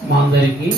మా అందరికీ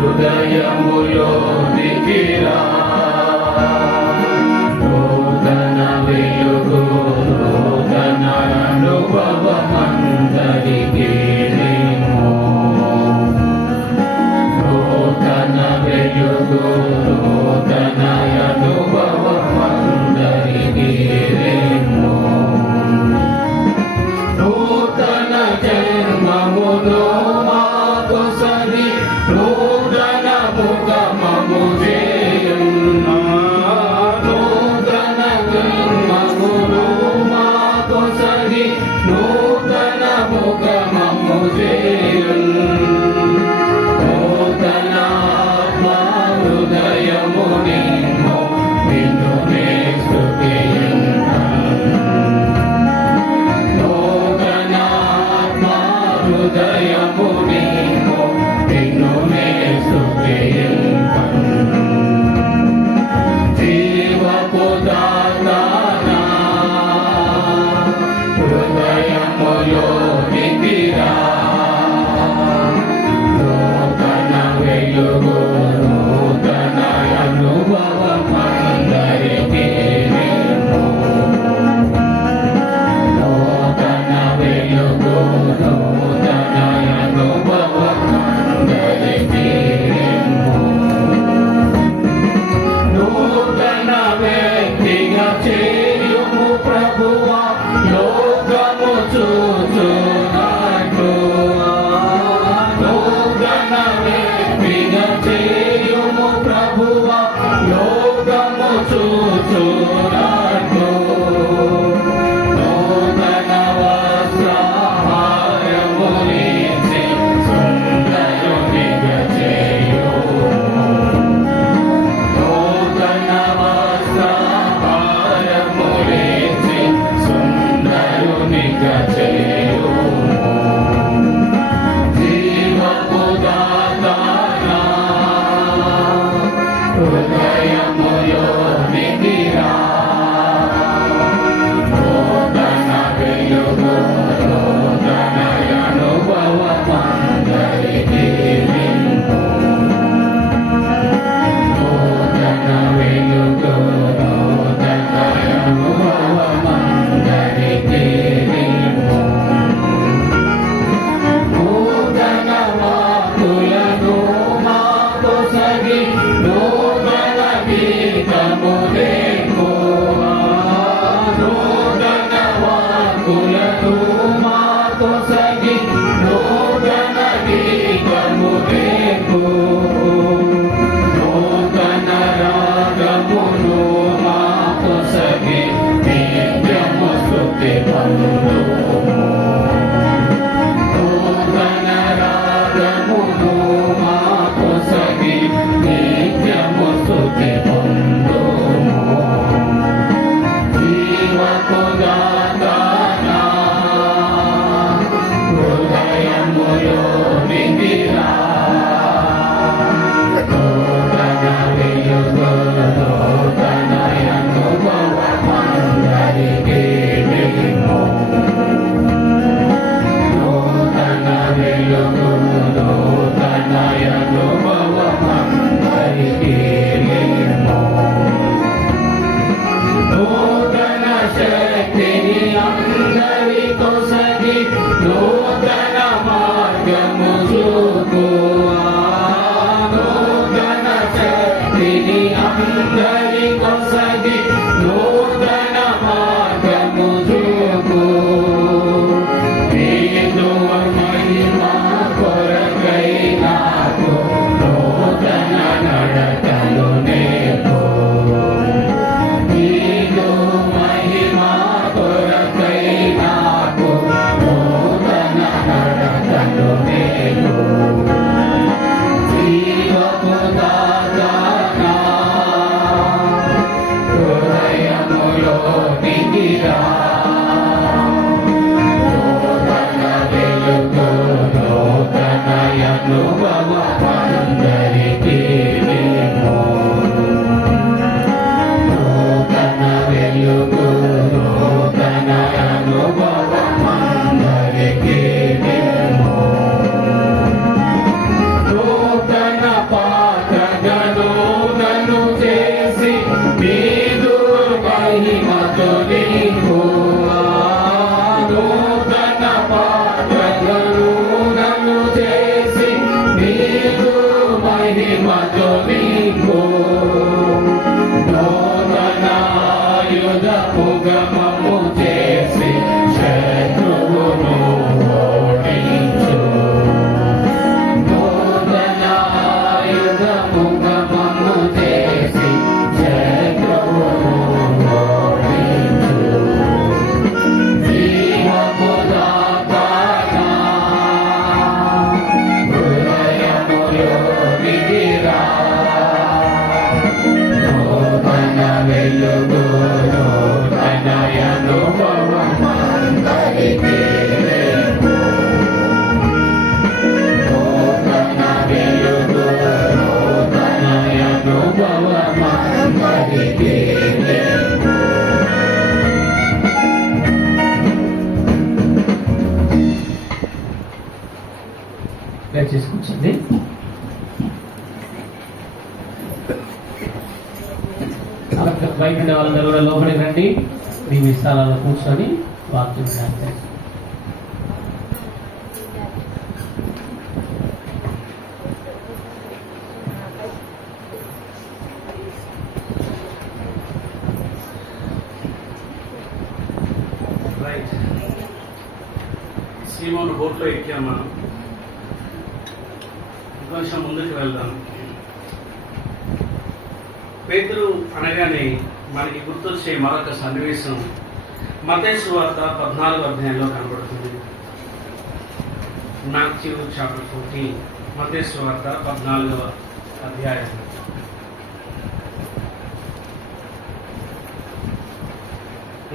హృదయములో దిగిరా నూతన వెలుగు నూతన అనుభవమందరికీ నూతన వెలుగు నూతన అనుభవమందరికీ నూతన జన్మములో మాకొసరి నూతన ముఖమము నూతన జన్మములో మాకొసరి నూతన ముఖమము నూతన ఆత్మ హృదయము నిన్ను నే హృదయము నిన్ను నే స్తుతింతును జీవపు దాతా హృదయములో దిగిరా నూతన వెలుగు నూతన అనుభవమందరికీ నూతన వెలుగు నూతన వ్యక్తిగా చేయుము ప్రభువా లోకము చూచునట్టు నూతన వ్యక్తిగా చేయుము ప్రభువా లోకము చూచునట్టు నూతన వస్త్రహారము దయచేసి కూర్చోండి. బయట ఉండే వాళ్ళందరూ కూడా లోపలికి రండి. మీ స్థలాల్లో కూర్చొని వాక్యం చేస్తారు. సీమోను బోట్లో ఎక్కాం. మనం కొంచెం ముందుకు వెళ్దాం. పేతురు అనగానే మనకి గుర్తొచ్చే మరొక సన్నివేశం మత్తయి సువార్త 14వ అధ్యాయంలో కనబడుతుంది. మాథ్యూ చాప్టర్ 14, మత్తయి సువార్త 14వ అధ్యాయం.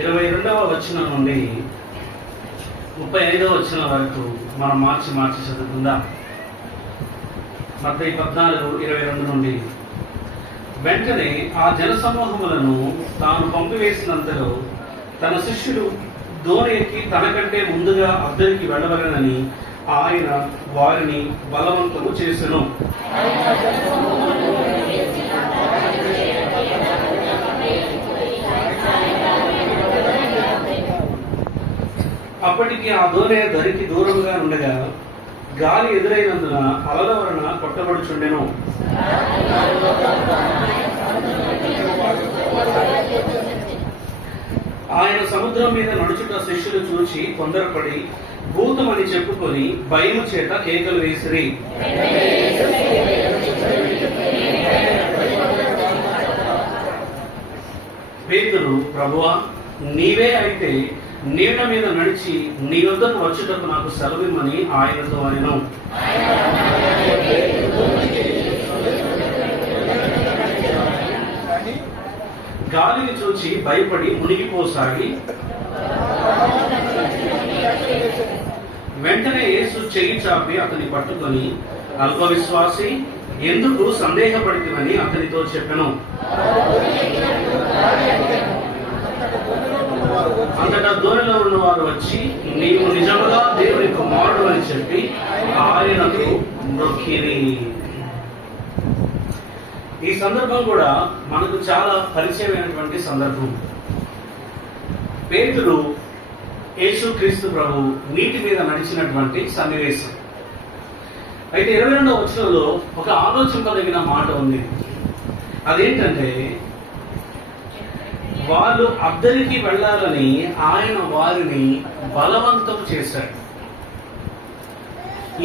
ఇరవై 22వ వచనం నుండి 35వ వచనం వరకు మనం మార్చి చదువుకుందాం. మత్తయి 14:22 నుండి. వెంటనే ఆ జనసమూహములను తాను పంపివేసినంతలో తన శిష్యుడు దోణి ఎక్కి తనకంటే ముందుగా అద్దరికి వెళ్ళవలెనని ఆయన వారిని బలవంతము చేసెను. అప్పటికి ఆ దోణి దరికి దూరంగా ఉండగా గాలి ఎదురైనందున అలల వలన కొట్టబడుచుండెను. ఆయన సముద్రం మీద నడుచుట శిష్యులు చూచి తొందరపడి భూతమని చెప్పుకొని భయము చేత కేకలు వేసిరి. పేతురు, ప్రభువా, నీవే అయితే నీళ్ల మీద నడిచి నీ వద్దకు వచ్చుటకు నాకు సెలవిమ్మని ఆయనతో అనెను. గాలిని చూచి భయపడి మునిగిపోసాగి వెంటనే యేసు చెయ్యి చాపి అతని పట్టుకొని, అల్ప విశ్వాసి, ఎందుకు సందేహపడితివని అతనితో చెప్పెను. అంతటా దూరంలో ఉన్నవారు వచ్చి, నీవు నిజముగా దేవుని కుమారుడు అని చెప్పి ఆయనకు మొక్కిరి. ఈ సందర్భం కూడా మనకు చాలా పరిచయమైనటువంటి సందర్భం. పేతురు యేసుక్రీస్తు ప్రభు నీటి మీద నడిచినటువంటి సన్నివేశం. అయితే 22వ వచనంలో ఒక ఆలోచింపదగిన మాట ఉంది. అదేంటంటే, వాళ్ళు అద్దరికి వెళ్ళాలని ఆయన వారిని బలవంతం చేశాడు.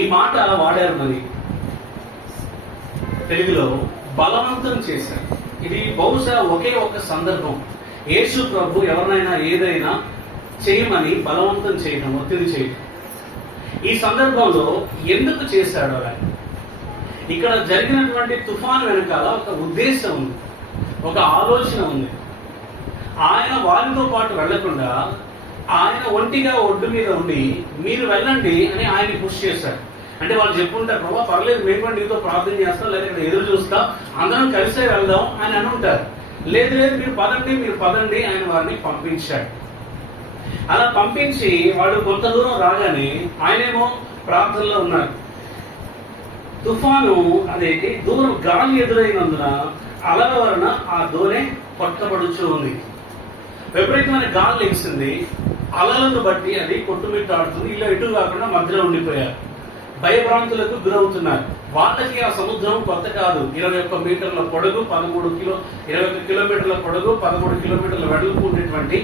ఈ మాట వాడారు. మరి తెలుగులో బలవంతం చేశారు. ఇది బహుశా ఒకే ఒక సందర్భం. యేసు ప్రభు ఎవరినైనా ఏదైనా చేయమని బలవంతం చేయడం, ఒత్తిడి చేయడం. ఈ సందర్భంలో ఎందుకు చేశాడు అలా? ఇక్కడ జరిగినటువంటి తుఫాను వెనకాల ఒక ఉద్దేశం ఉంది, ఒక ఆలోచన ఉంది. ఆయన వారితో పాటు వెళ్లకుండా ఆయన ఒంటిగా ఒడ్డు మీద ఉండి మీరు వెళ్ళండి అని ఆయన పుష్ చేశారు. అంటే వాళ్ళు చెప్పుకుంటారు, ప్రభావ పర్లేదు, మేము కూడా నీతో ప్రార్థన చేస్తాం, లేదా ఇక్కడ ఎదురు చూస్తాం, అందరం కలిసే వెళ్దాం అని అనుంటారు. లేదు మీరు పదండి ఆయన వారిని పంపించాడు. అలా పంపించి వాళ్ళు కొంత దూరం రాగానే ఆయనేమో ప్రార్థనలో ఉన్నారు. తుఫాను అదేంటి దూరం గాలి ఎదురైనందున అలల వలన ఆ దోణి కొట్టబడుచు ఉంది. విపరీతమైన గాలి లేచింది. అలలను బట్టి అది కొట్టుమిట్టాడుతుంది. ఇలా ఎటు కాకుండా మధ్యలో ఉండిపోయారు. భయభ్రాంతులకు గురవుతున్నారు. వాళ్ళకి ఆ సముద్రం కొత్త కాదు. 21 మీటర్ల పొడవు, 21 కిలోమీటర్ల పొడవు, 13 కిలోమీటర్ల వెడల్పు ఉండేటువంటి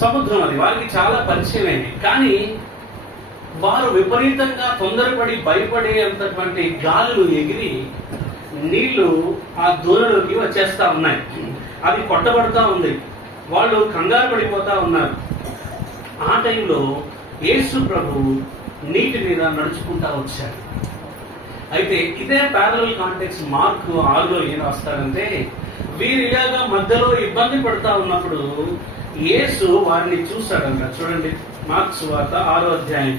సముద్రం. అది వారికి చాలా పరిచయమైంది. కానీ వారు విపరీతంగా తొందరపడి భయపడేంతటువంటి గాలులు ఎగిరి నీళ్లు ఆ దూరంలోకి వచ్చేస్తా ఉన్నాయి. అది కొట్టబడతా ఉంది. వాళ్ళు కంగారు పడిపోతా ఉన్నారు. ఆ టైంలో యేసు ప్రభు నీటి మీద నడుచుకుంటా వచ్చాడు. అయితే ఇదే ప్యారలల్ కాంటెక్స్ట్ మార్కు 6లో ఏం రాస్తారంటే, వీరు ఇలాగా మధ్యలో ఇబ్బంది పడతా ఉన్నప్పుడు యేసు వారిని చూశాడంట. చూడండి, మార్కు సువార్త 6వ అధ్యాయం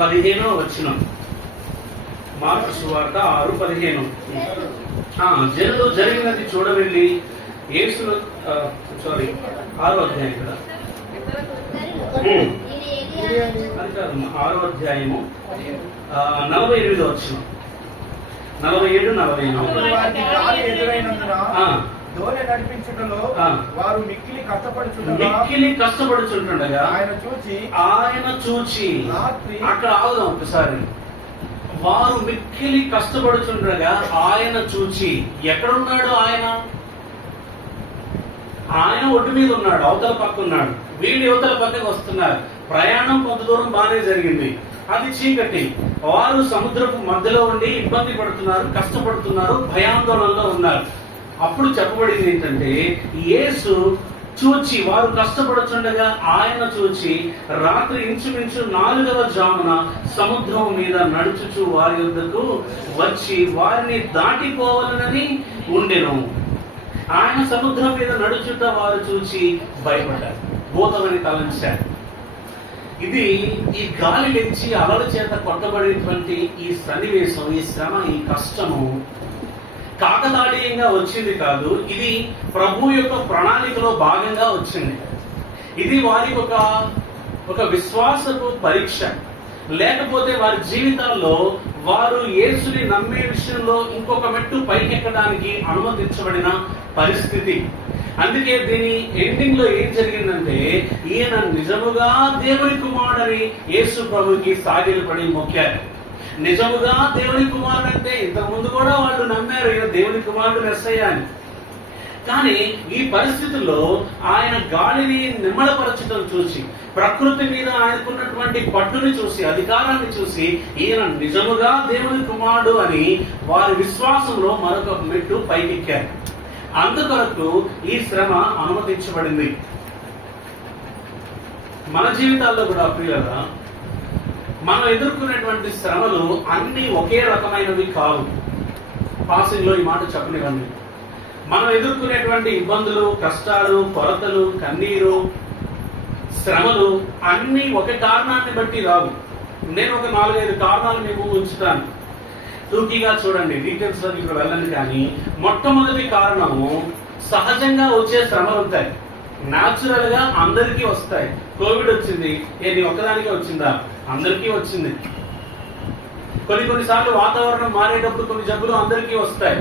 15వ వచనం. మార్కు సువార్త 6:15. జనులు జరిగినది చూడవెళ్ళి యేసు 6వ అధ్యాయం కదా. అది కాదు 6వ అధ్యాయము 48 వచ్చిన 47, 48 ఎదురైనందున దోణి నడిపించుటలో వారు మిక్కిలి కష్టపడుచుండగా ఆయన చూచి అక్కడ ఆగుదాం ఒకసారి. వారు మిక్కిలి కష్టపడుచుండగా ఆయన చూచి ఎక్కడున్నాడు ఆయన? ఆయన ఒడ్డు మీద ఉన్నాడు, అవతల పక్క ఉన్నాడు, వీళ్ళు యువతల పక్కకి వస్తున్నారు. ప్రయాణం కొంత దూరం బాగానే జరిగింది, అది చీకటి. వారు సముద్రపు మధ్యలో ఉండి ఇబ్బంది పడుతున్నారు, కష్టపడుతున్నారు, భయాందోళనలో ఉన్నారు. అప్పుడు చెప్పబడింది ఏంటంటే, యేసు చూచి, వారు కష్టపడుచుండగా ఆయన చూచి రాత్రి ఇంచుమించు 4వ జామున సముద్రం మీద నడుచుచు వారి యొద్దకు వచ్చి వారిని దాటిపోవాలని ఉండెను. ఆయన సముద్రం మీద నడుచుట వారు చూచి భయపడ్డారు, భూతమని తలంచారు. ఇది ఈ గాలి లేచి అలల చేత కొట్టబడేటువంటి ఈ సన్నివేశం, ఈ శ్రమ, ఈ కష్టము కాకతాళీయంగా వచ్చింది కాదు. ఇది ప్రభు యొక్క ప్రణాళికలో భాగంగా వచ్చింది. ఇది వారికి ఒక విశ్వాసపు పరీక్ష. లేకపోతే వారి జీవితాల్లో వారు యేసుని నమ్మే విషయంలో ఇంకొక మెట్టు పైకెక్కడానికి అనుమతించబడిన పరిస్థితి. అందుకే దీని ఎండింగ్ లో ఏం జరిగిందంటే, ఈయన నిజముగా దేవుని కుమారుడని యేసు ప్రభుకి సాగిలు పడి మొక్కారు. నిజముగా దేవుని కుమారుడు అంటే ఇంతకు ముందు కూడా వాళ్ళు నమ్మారు, ఈయన దేవుని కుమారుడు మెస్సయ్య అని. కానీ ఈ పరిస్థితుల్లో ఆయన గాలిని నిమ్మడపరచడం చూసి, ప్రకృతి మీద ఆయనకున్నటువంటి పట్టుని చూసి, అధికారాన్ని చూసి ఈయన నిజముగా దేవుని కుమారుడు అని వారి విశ్వాసంలో మరొక మెట్టు పైకెక్కారు. అందుకొరకు ఈ శ్రమ అనుమతించబడింది. మన జీవితాల్లో కూడా ప్రియులారా, మనం ఎదుర్కొనేటువంటి శ్రమలు అన్ని ఒకే రకమైనవి కావు. పాసింగ్ లో ఈ మాట చెప్పనివ్వండి. మనం ఎదుర్కొనేటువంటి ఇబ్బందులు, కష్టాలు, కొరతలు, కన్నీరు, శ్రమలు అన్ని ఒక కారణాన్ని బట్టి రావు. నేను ఒక 4-5 కారణాలు మేము ఉంచుతాను. టూకీగా చూడండి, డీటెయిల్స్ లోకి ఇప్పుడు వెళ్ళండి. కానీ మొట్టమొదటి కారణము, సహజంగా వచ్చే శ్రమలు ఉంటాయి, న్యాచురల్ గా అందరికీ వస్తాయి. కోవిడ్ వచ్చింది, ఏది ఒక్కదానికే వచ్చిందా? అందరికీ వచ్చింది. కొన్నిసార్లు వాతావరణం మారేటప్పుడు కొన్ని జబ్బులు అందరికీ వస్తాయి.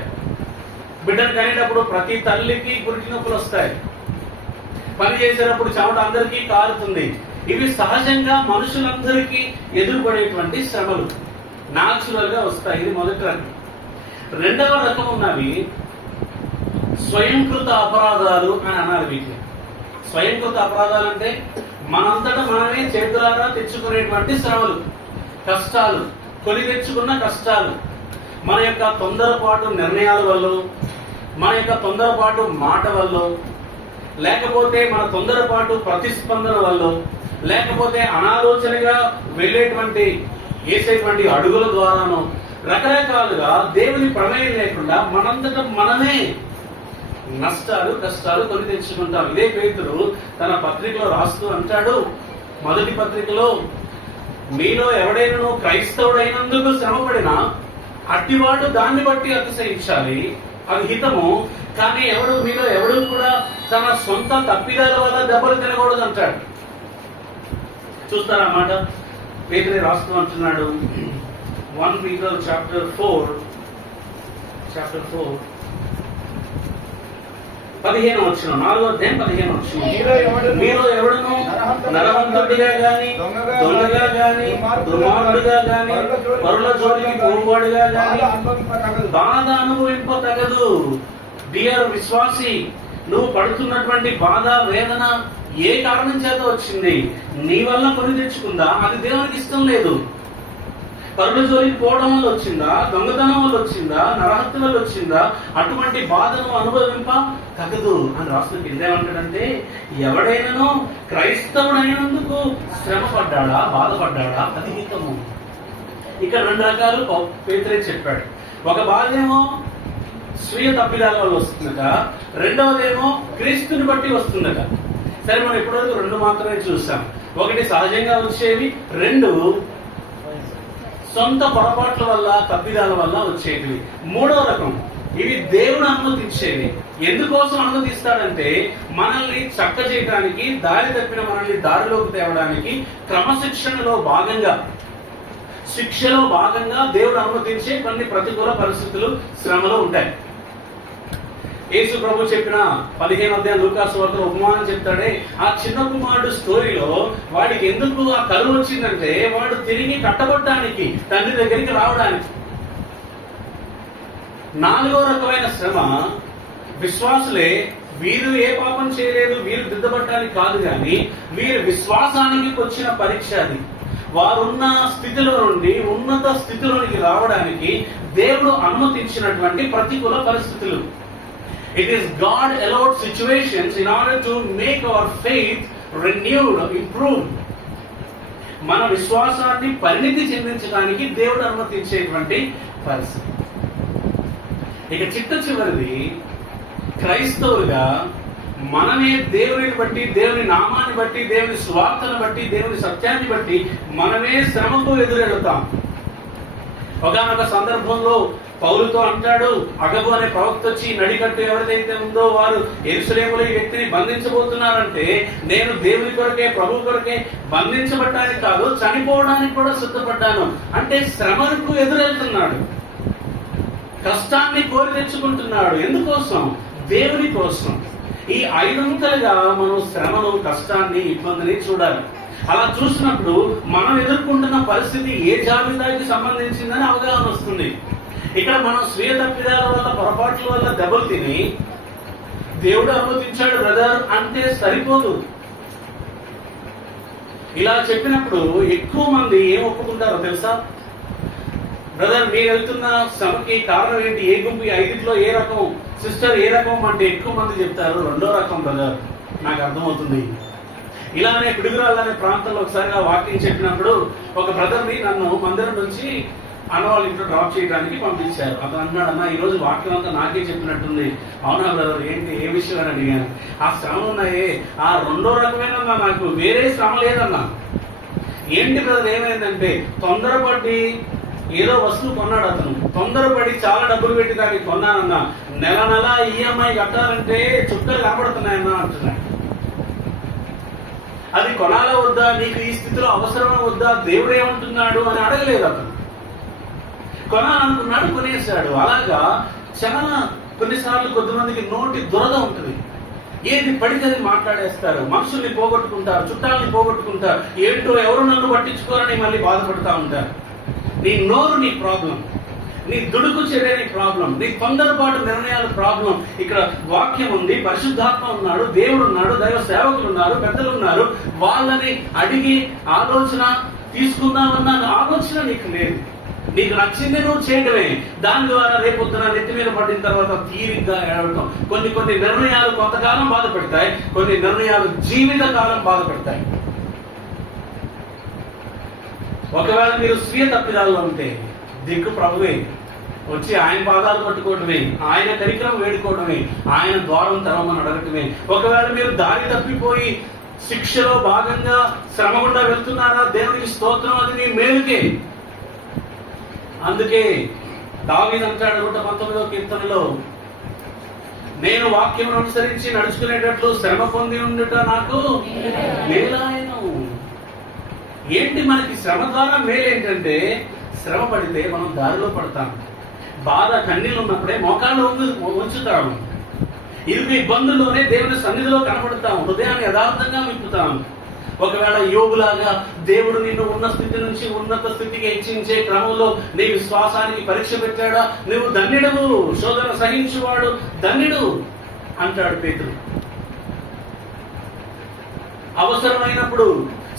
బిడ్డను కనేటప్పుడు ప్రతి తల్లికి గురికి నొప్పులు వస్తాయి. పని చేసేటప్పుడు చెమట అందరికీ కారుతుంది. ఇవి సహజంగా మనుషులందరికీ ఎదురుపడేటువంటి శ్రమలు, న్యాచురల్ గా వస్తాయి. ఇది మొదటి రకం. రెండవ రకం ఉన్నవి స్వయంకృత అపరాధాలు అని అన్నారు. వీటిని స్వయంకృత అపరాధాలు అంటే మనంతటా మనమే చేతులారా తెచ్చుకునేటువంటి శ్రమలు, కష్టాలు, కొని తెచ్చుకున్న కష్టాలు. మన యొక్క తొందరపాటు నిర్ణయాల వల్ల, మన యొక్క తొందరపాటు మాట వల్ల, లేకపోతే మన తొందరపాటు ప్రతిస్పందన వల్ల, లేకపోతే అనాలోచనగా వేసేటువంటి అడుగుల ద్వారానో, రకరకాలుగా దేవుని ప్రమేయం లేకుండా మనంతటా మనమే నష్టాలు, కష్టాలు కొని తెచ్చుకుంటాం. ఇదే పేతురు తన పత్రికలో రాస్తూ అంటాడు, మొదటి పత్రికలో, మీలో ఎవడైనా క్రైస్తవుడైనందుకు శ్రమపడినా అట్టివాడు దాన్ని బట్టి అతిశయించాలి, అది హితము. కానీ మీలో ఎవడు కూడా తన సొంత తప్పిదాల వల్ల దెబ్బలు తినకూడదు అంటాడు. చూస్తారా మాట? పేతురు రాస్తూ అంటున్నాడు, 1 Peter chapter 4 15వ వచనం, 4వ అధ్యాయం 15వ వచనం. మీలో ఎవడును నరహంతకుడిగా గాని, దొంగగా గాని, దుర్మార్గుడిగా గాని, పరుల జోలికి పోవాడుగా గాని బాధ అనుభవింపతగదు. డియర్ విశ్వాసి, నువ్వు పడుతున్నటువంటి బాధ, వేదన ఏ కారణం చేత వచ్చింది? నీ వల్ల కొని తెచ్చుకుందా? అది దేవునికి ఇష్టం లేదు. పరుల జోలికి పోవడం వల్ల వచ్చిందా? దొంగతనం వల్ల వచ్చిందా? నరహత్య వల్ల వచ్చిందా? అటువంటి బాధను అనుభవింప తగదు అని రాసిన కింద ఏమంటాడంటే, ఎవడైనానో క్రైస్తవుడైనందుకు శ్రమ పడ్డాడా, బాధపడ్డాడా, అది హితము. ఇక్కడ 2 రకాలు పేతురే చెప్పాడు. ఒక బాధ ఏమో స్వీయ తప్పిదాల వల్ల వస్తుందట, రెండవదేమో క్రీస్తుని బట్టి వస్తుందట. సరే, మనం ఇప్పటివరకు 2 మాత్రమే చూసాం. ఒకటి సహజంగా వచ్చేవి, 2 సొంత పొరపాట్ల వల్ల, తప్పిదాల వల్ల వచ్చేటివి. 3వ రకం ఇవి దేవుడు అనుమతించేవి. ఎందుకోసం అనుమతిస్తాడంటే మనల్ని చక్క చేయడానికి, దారి తప్పిన మనల్ని దారిలోకి తేవడానికి, క్రమశిక్షణలో భాగంగా, శిక్షలో భాగంగా దేవుడు అనుమతించే కొన్ని ప్రతికూల పరిస్థితులు, శ్రమలు ఉంటాయి. యేసు ప్రభు చెప్పిన 15వ అధ్యాయం లూకాసు వార్తలో ఉపమానం చెప్తాడే, ఆ చిన్న కుమారుడు స్టోరీలో వాడికి ఎందుకు ఆ కరువు వచ్చిందంటే వాడు తిరిగి కట్టబడటానికి, తండ్రి దగ్గరికి రావడానికి. 4వ రకమైన శ్రమ విశ్వాసులే. వీరు ఏ పాపం చేయలేదు, వీరు దిద్దబడటానికి కాదు, కానీ వీరు విశ్వాసానికి వచ్చిన పరీక్ష అది. వారున్న స్థితిలో నుండి ఉన్నత స్థితిలోనికి రావడానికి దేవుడు అనుమతించినటువంటి ప్రతికూల పరిస్థితులు. It is God allowed situations in order to make our faith renewed, improved. మన విశ్వాసాన్ని పరిణితి చెందించడానికి దేవుడు అనుమతించేటువంటి పరిస్థితి. ఇక చిట్ట చివరిది, క్రైస్తవులుగా మనమే దేవుని బట్టి, దేవుని నామాన్ని బట్టి, దేవుని స్వార్థను బట్టి, దేవుని సత్యాన్ని బట్టి మనమే శ్రమకు ఎదురెళ్తాం. ఒకనొక సందర్భంలో పౌలుతో అంటాడు, అగబు అనే ప్రవక్త వచ్చి, నడికట్టు ఎవరిదైతే ఉందో వారు యెరూషలేములో ఈ వ్యక్తిని బంధించబోతున్నారంటే, నేను దేవుని కొరకే, ప్రభు కొరకే బంధించబడ్డానికి కాదు, చనిపోవడానికి కూడా సిద్ధపడ్డాను అంటే శ్రమకు ఎదురెళ్తున్నాడు. కష్టాన్ని కోరి తెచ్చుకుంటున్నాడు. ఎందుకోసం? దేవుని కోసం. ఈ 5 మనం శ్రమను, కష్టాన్ని, ఇబ్బందిని చూడాలి. అలా చూసినప్పుడు మనం ఎదుర్కొంటున్న పరిస్థితి ఏ జాబితాకి సంబంధించిందని అవగాహన వస్తుంది. ఇక్కడ మనం స్వీయ తప్పిదాల వల్ల, పొరపాట్ల వల్ల దెబ్బలు తిని దేవుడు అనుమతించాడు బ్రదర్ అంటే సరిపోదు. ఇలా చెప్పినప్పుడు ఎక్కువ మంది ఏం ఒప్పుకుంటారో తెలుసా? బ్రదర్ మీరు వెళ్తున్న శ్రమకి కారణం ఏంటి? ఏ గుంపు? 5లో ఏ రకం? సిస్టర్ ఏ రకం అంటే ఎక్కువ మంది చెప్తారు 2వ రకం బ్రదర్, నాకు అర్థమవుతుంది. ఇలానే పిడుగురాళ్ళ అనే ప్రాంతంలో ఒకసారిగా వాకింగ్ చెప్పినప్పుడు ఒక బ్రదర్ని నన్ను మందిరం నుంచి అన్న వాళ్ళ ఇంట్లో డ్రాప్ చేయడానికి పంపించారు. అతను అన్నాడు, అన్న ఈరోజు వాక్యం అంతా నాకే చెప్పినట్టుంది. అవునా బ్రదర్, ఏంటి, ఏ విషయం అని అడిగాను. ఆ శ్రమ ఉన్నాయే, ఆ 2వ రకమైన నాకు వేరే శ్రమ లేదన్నా. ఏంటి బ్రదర్ ఏమైందంటే, తొందరపడి ఏదో వస్తువు కొన్నాడు అతను. తొందరపడి చాలా డబ్బులు పెట్టి దాన్ని కొన్నానన్నా, నెల ఈఎంఐ కట్టాలంటే చుక్కలు కనబడుతున్నాయన్నా అంటున్నాడు. అది కొనాలా వద్దా, నీకు ఈ స్థితిలో అవసరమా వద్దా, దేవుడు ఏమంటున్నాడు అని అడగలేదు అతను. కొనాలనుకున్నాడు, కొనేశాడు. అలాగా చాలా కొన్నిసార్లు కొద్దిమందికి నోటి దురద ఉంటుంది. ఏది పడితే అది మాట్లాడేస్తారు. మనుషుల్ని పోగొట్టుకుంటారు, చుట్టాలని పోగొట్టుకుంటారు. ఏంటో ఎవరు నన్ను పట్టించుకోరని మళ్ళీ బాధపడుతూ ఉంటారు. నీ నోరు నీ ప్రాబ్లం, నీ దుడుకు చర్య నీ ప్రాబ్లం, నీ తొందరపాటు నిర్ణయాలు ప్రాబ్లం. ఇక్కడ వాక్యం ఉంది, పరిశుద్ధాత్మ ఉన్నాడు, దేవుడు ఉన్నాడు, దైవ సేవకులు ఉన్నారు, పెద్దలు ఉన్నారు. వాళ్ళని అడిగి ఆలోచన తీసుకుందామన్న ఆలోచన నీకు లేదు. నీకు నచ్చింది నువ్వు చేయడమే. దాని ద్వారా రేపొద్దున నెత్తి మీద పడిన తర్వాత తీరిగ్గా ఏడవటం. కొన్ని నిర్ణయాలు కొంతకాలం బాధ పెడతాయి, కొన్ని నిర్ణయాలు జీవిత కాలం బాధ పెడతాయి. ఒకవేళ మీరు స్వీయ తప్పిదాల్లో ఉంటే దిక్కు ప్రభువే. వచ్చి ఆయన పాదాలు పట్టుకోవడమే, ఆయన కరికరం వేడుకోవడమే, ఆయన ద్వారం తెరవమని అడగటమే. ఒకవేళ మీరు దారి తప్పిపోయి శిక్షలో భాగంగా శ్రమ గుండా వెళ్తున్నారా, దేవునికి స్తోత్రం, అది మీ మేలుకే. అందుకే దావీదు అంటాడు 119వ కీర్తనలో, నేను వాక్యం అనుసరించి నడుచుకునేటట్లు శ్రమ పొంది ఉండుట నాకు మేలాయను. ఏంటి మనకి శ్రమ ద్వారా మేలు ఏంటంటే, శ్రమ పడితే మనం దారిలో పడతాం. బాధ కన్నీళ్ళు ఉన్నప్పుడే మోకాళ్ళు ఉంచుతాము. ఇరుకు ఇబ్బందుల్లోనే దేవుని సన్నిధిలో కనబడతాం. హృదయాన్ని యథార్థంగా విప్పుతాం. ఒకవేళ యోగులాగా దేవుడు నిన్ను ఉన్న స్థితి నుంచి ఉన్నత స్థితికి హెచ్చించే క్రమంలో నీ విశ్వాసానికి పరీక్ష పెట్టాడా, నువ్వు ధన్యుడవు, శోధన సహించువాడు ధన్యుడు అంటాడు పేతురు. అవసరమైనప్పుడు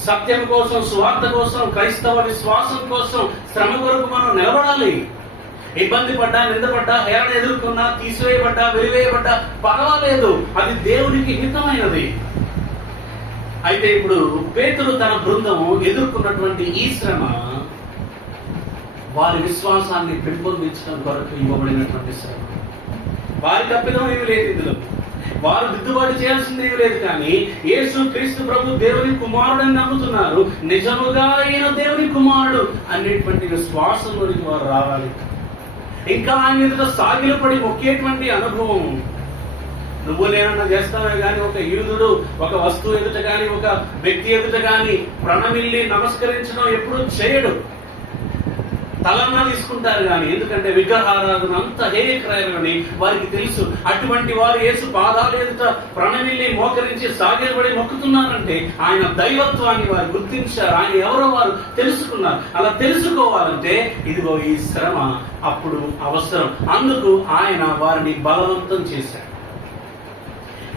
సత్యం కోసం, స్వార్థ కోసం, క్రైస్తవ విశ్వాసం కోసం శ్రమ కొరకు మనం నిలబడాలి. ఇబ్బంది పడ్డా, నిందపడ్డా, హేళన ఎదుర్కొన్నా, తీసివేయబడ్డా, వెలివేయబడ్డా పర్వాలేదు, అది దేవునికి హితమైనది. అయితే ఇప్పుడు పేతురు తన బృందం ఎదుర్కొన్నటువంటి ఈ శ్రమ వారి విశ్వాసాన్ని పెంపొందించడం కొరకు ఇవ్వబడినటువంటి శ్రమ. వారి తప్పిదం ఏమి లేదు, ఇందులో వారు దిద్దుబాటు చేయాల్సింది ఏమి లేదు. కానీ యేసు క్రీస్తు ప్రభు దేవుని కుమారుడని నమ్ముతున్నారు. నిజముగా ఆయన దేవుని కుమారుడు అనేటువంటి విశ్వాసంలోనికి వారు రావాలి. ఇంకా ఆయన ఎదుట సాగిలపడి మొక్కేటువంటి అనుభవం. నువ్వు నేనన్నా చేస్తావే గాని ఒక యూదుడు ఒక వస్తువు ఎదుట గాని ఒక వ్యక్తి ఎదుట గాని ప్రణమిల్లి నమస్కరించడం ఎప్పుడూ చేయడు. తలన్నా తీసుకుంటారు కానీ, ఎందుకంటే విగ్రహారాధన అంత హేయక్రయమని వారికి తెలుసు. అటువంటి వారు యేసు పాదాలు ఎదుట ప్రణమిల్లి మోకరించి సాగిలపడి మొక్కుతున్నారంటే ఆయన దైవత్వాన్ని వారు గుర్తించారు. ఆయన ఎవరో వారు తెలుసుకున్నారు. అలా తెలుసుకోవాలంటే ఇదిగో ఈ శ్రమ అప్పుడు అవసరం. అందుకు ఆయన వారిని బలవంతం చేశాడు.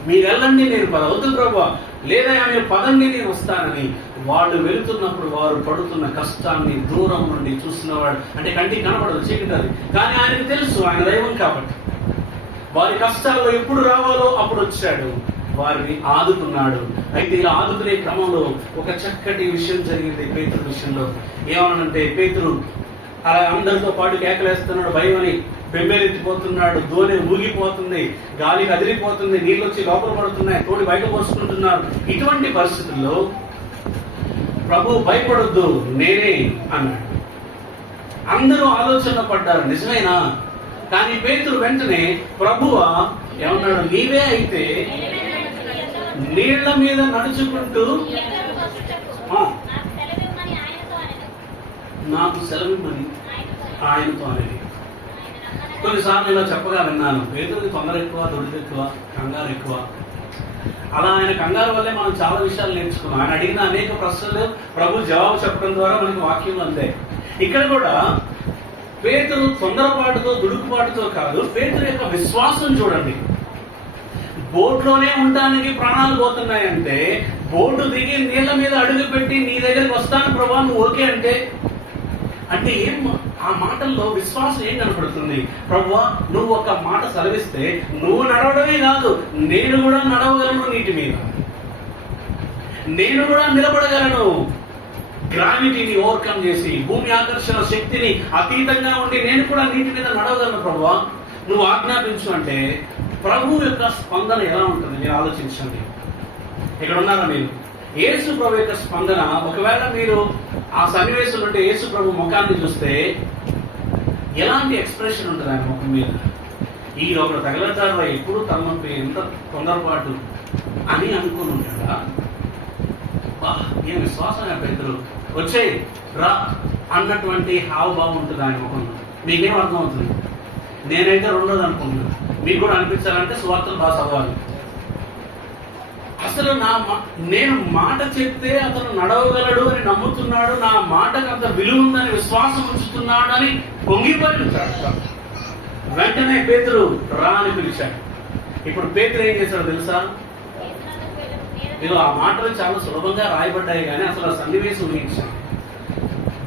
మీరు వెళ్ళండి, నేను వద్దు ప్రభువా, లేదా మీరు పదండి, నేను వస్తానని. వాళ్ళు వెళుతున్నప్పుడు వారు పడుతున్న కష్టాన్ని దూరం నుండి చూసినవాడు, అంటే కంటికి కనపడదు, చీకటది, కానీ ఆయనకు తెలుసు, ఆయన దైవం కాబట్టి. వారి కష్టాల్లో ఎప్పుడు రావాలో అప్పుడు వచ్చాడు, వారిని ఆదుకున్నాడు. అయితే ఇలా ఆదుకునే క్రమంలో ఒక చక్కటి విషయం జరిగింది పేతురు విషయంలో. ఏమనంటే, పేతురు అలా అందరితో పాటు కేకలేస్తున్నాడు, భయమని బెంబేలెత్తిపోతున్నాడు, దోణి ఊగిపోతుంది, గాలి కదిలిపోతుంది, నీళ్ళు వచ్చి లోపల పడుతున్నాయి, తోడి బయట పోసుకుంటున్నారు. ఇటువంటి పరిస్థితుల్లో ప్రభు భయపడొద్దు, నేనే అన్నాడు. అందరూ ఆలోచన పడ్డారు, నిజమేనా? కానీ పేతురు వెంటనే ప్రభువా ఏమన్నాడు, నీవే అయితే నీళ్ల మీద నడుచుకుంటూ నాకు సెలవిమ్మని ఆయనతో అనేది. కొన్నిసార్లు ఇలా చెప్పగా విన్నాను, పేతురుకి తొందర ఎక్కువ, దొడ్డు ఎక్కువ, కంగారు ఎక్కువ. అలా ఆయన కంగారు వల్లే మనం చాలా విషయాలు నేర్చుకున్నాం. ఆయన అడిగిన అనేక ప్రశ్నలు ప్రభు జవాబు చెప్పడం ద్వారా మనకి వాక్యం అందే. ఇక్కడ కూడా పేతురు తొందరపాటుతో దుడుకుపాటుతో కాదు, పేతురు యొక్క విశ్వాసం చూడండి. బోట్లోనే ఉండడానికి ప్రాణాలు పోతున్నాయంటే, బోటు దిగి నీళ్ల మీద అడుగు పెట్టి నీ దగ్గరికి వస్తాను ప్రభా, నువ్వు ఓకే అంటే ఏం? ఆ మాటల్లో విశ్వాసం ఏం కనపడుతుంది? ప్రభువా, నువ్వు ఒక మాట సెలవిస్తే నువ్వు నడవడమే కాదు, నేను కూడా నడవగలను నీటి మీద, నేను కూడా నిలబడగలను. గ్రావిటీని ఓవర్కమ్ చేసి, భూమి ఆకర్షణ శక్తిని అతీతంగా ఉండి నేను కూడా నీటి మీద నడవగలను ప్రభువా, నువ్వు ఆజ్ఞాపించు అంటే ప్రభు యొక్క స్పందన ఎలా ఉంటుంది మీరు ఆలోచించండి. ఇక్కడ ఉన్నారా మీరు? యేసు ప్రభు యొక్క స్పందన, ఒకవేళ మీరు ఆ సన్నివేశం ఉంటే యేసు ప్రభు ముఖాన్ని చూస్తే ఎలాంటి ఎక్స్ప్రెషన్ ఉంటుంది ఆయన ముఖం మీద? ఈ ఒకడు తగలటారు, ఎప్పుడు తలనొప్పి, ఎంత తొందరపాటు అని అనుకుని ఉంటాడా? ఏం విశ్వాసం పేతురు, వచ్చేయి రా అన్నటువంటి హావభావం ఉంటుంది ఆయన ముఖంలో. మీకేం అర్థమవుతుంది? నేనైతే రెండోది అనుకుంటున్నాను. మీకు కూడా అనిపించాలంటే సువార్తలు బాగా చదవాలి. అసలు నేను మాట చెప్తే అతను నడవగలడు అని నమ్ముతున్నాడు, నా మాటకు అంత విలువ ఉందని విశ్వాసం ఉంచుతున్నాడు అని పొంగిపోయి వెంటనే పేతురు రా అని పిలిచాడు. ఇప్పుడు పేతురు ఏం చేశాడు తెలుసా? ఆ మాటలు చాలా సులభంగా రాయబడ్డాయి, కానీ అసలు ఆ సన్నివేశం ఊహించాను.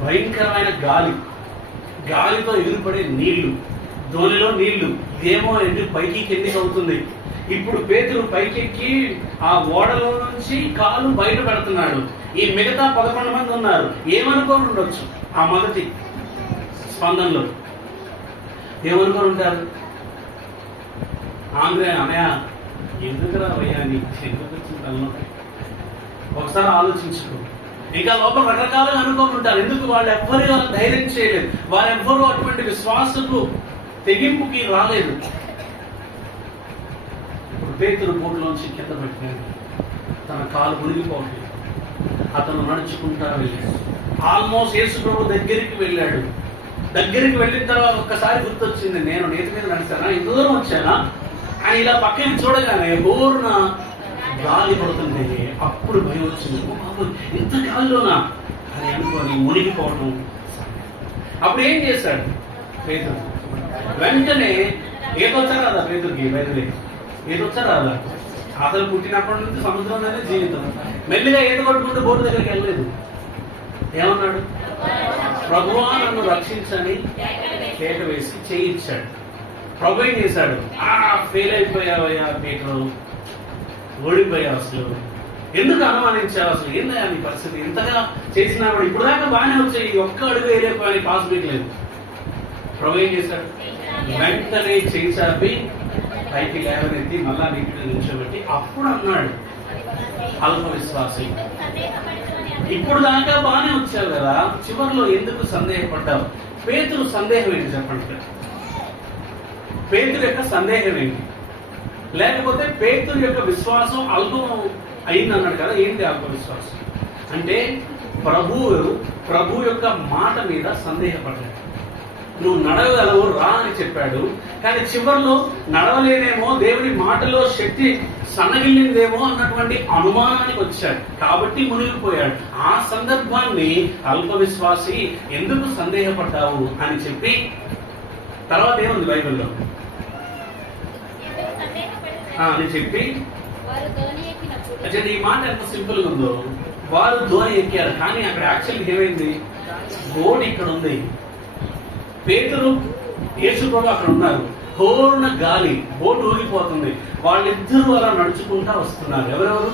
భయంకరమైన గాలితో ఎదురుపడే నీళ్లు, ధోనిలో నీళ్లు, ఇదేమో పైకి కిందికి అవుతుంది. ఇప్పుడు పేతురు పైకెక్కి ఆ ఓడలో నుంచి కాలు బయట పెడుతున్నాడు. ఈ మిగతా 11 మంది ఉన్నారు, ఏమనుకోని ఉండొచ్చు ఆ మొదటి స్పందనలో? ఏమనుకోని ఉంటారు? ఆంధ్రే అనయా ఎందుకురా అయ్యా నీకు ఎందుకు వచ్చింది తలనొప్పి? ఒకసారి ఆలోచించుకో. ఇంకా లోపల రకరకాలుగా అనుకోని ఉంటారు. ఎందుకు? వాళ్ళు ఎవ్వరు ధైర్యం చేయలేదు, వారెవ్వరూ అటువంటి విశ్వాసకు తెగింపుకి రాలేదు. పేతురు బోట్లోంచి కింద పెట్టాడు, తన కాలు మునిగిపోవట్లేదు, అతను నడుచుకుంటా వెళ్ళాడు. ఆల్మోస్ట్ యేసు ప్రభు దగ్గరికి వెళ్ళాడు. దగ్గరికి వెళ్ళిన తర్వాత ఒక్కసారి గుర్తొచ్చింది, నేను నేతి మీద నడిచానా, ఇంత దూరం వచ్చానా అని ఇలా పక్కకి చూడగానే బోరున గాలి పడుతుంది. అప్పుడు భయం వచ్చింది, ఇంత గాలిలోనా అని అనుకోని మునిగిపోవడం. అప్పుడు ఏం చేశాడు పేతురు? వెంటనే ఏదొచ్చా రాదా పేతురికి? బయలుదే ఏదొచ్చా రాదా? అతను పుట్టినప్పటి నుంచి సముద్రంలోనే జీవితం. మెల్లిగా ఈత కొట్టుకుంటూ బోటు దగ్గరికి వెళ్ళలేదు. ఏమన్నాడు? ప్రభువా నన్ను రక్షించని కేక వేసి చేయించాడు. ప్రభు ఏం చేశాడు? ఫెయిల్ అయిపోయావయ్యా పీటరు, ఓడిపోయావు, అసలు ఎందుకు అనుమానించావు, అసలు ఏందా నీ పరిస్థితి, ఇంతగా చేసినా కూడా ఇప్పుడు దాకా బాగానే వచ్చాయి, ఒక్క అడుగు వేయలేకపోయాని పాసిబిలిటీ లేదు. ప్రభు ఏం చేశాడు? వెంటనే చేయి చాపి పైకి లేవనెత్తి మళ్ళా నీటిని నిల్చోబెట్టి అప్పుడు అన్నాడు, అల్ప విశ్వాసి, ఇప్పుడు దాకా బాగానే వచ్చావు కదా, చివరిలో ఎందుకు సందేహపడ్డావు? పేతురు సందేహం ఏంటి చెప్పండి? పేతురు యొక్క సందేహం ఏంటి? లేకపోతే పేతురు యొక్క విశ్వాసం అల్పం అయింది అన్నాడు కదా, ఏంటి అల్ప విశ్వాసం అంటే? ప్రభు యొక్క మాట మీద సందేహపడ్డాడు. నువ్వు నడవగలవు రా అని చెప్పాడు, కానీ చివరిలో నడవలేనేమో, దేవుని మాటలో శక్తి సన్నగిల్లిందేమో అన్నటువంటి అనుమానానికి వచ్చాడు. కాబట్టి మునిగిపోయాడు. ఆ సందర్భాన్ని అల్ప విశ్వాసి ఎందుకు సందేహపడ్డావు అని చెప్పి, తర్వాత ఏముంది బైబిల్లో అని చెప్పి, ఈ మాట ఎంత సింపుల్ గా ఉందో. వారు ధోని ఎక్కారు, కానీ అక్కడ యాక్చువల్లీ ఏమైంది? బోట్ ఇక్కడ ఉంది, పేతురు యేసు ప్రభు అక్కడ ఉన్నారు, పూర్ణ గాలి, బోట్ ఊగిపోతుంది. వాళ్ళిద్దరూ అలా నడుచుకుంటా వస్తున్నారు. ఎవరెవరు?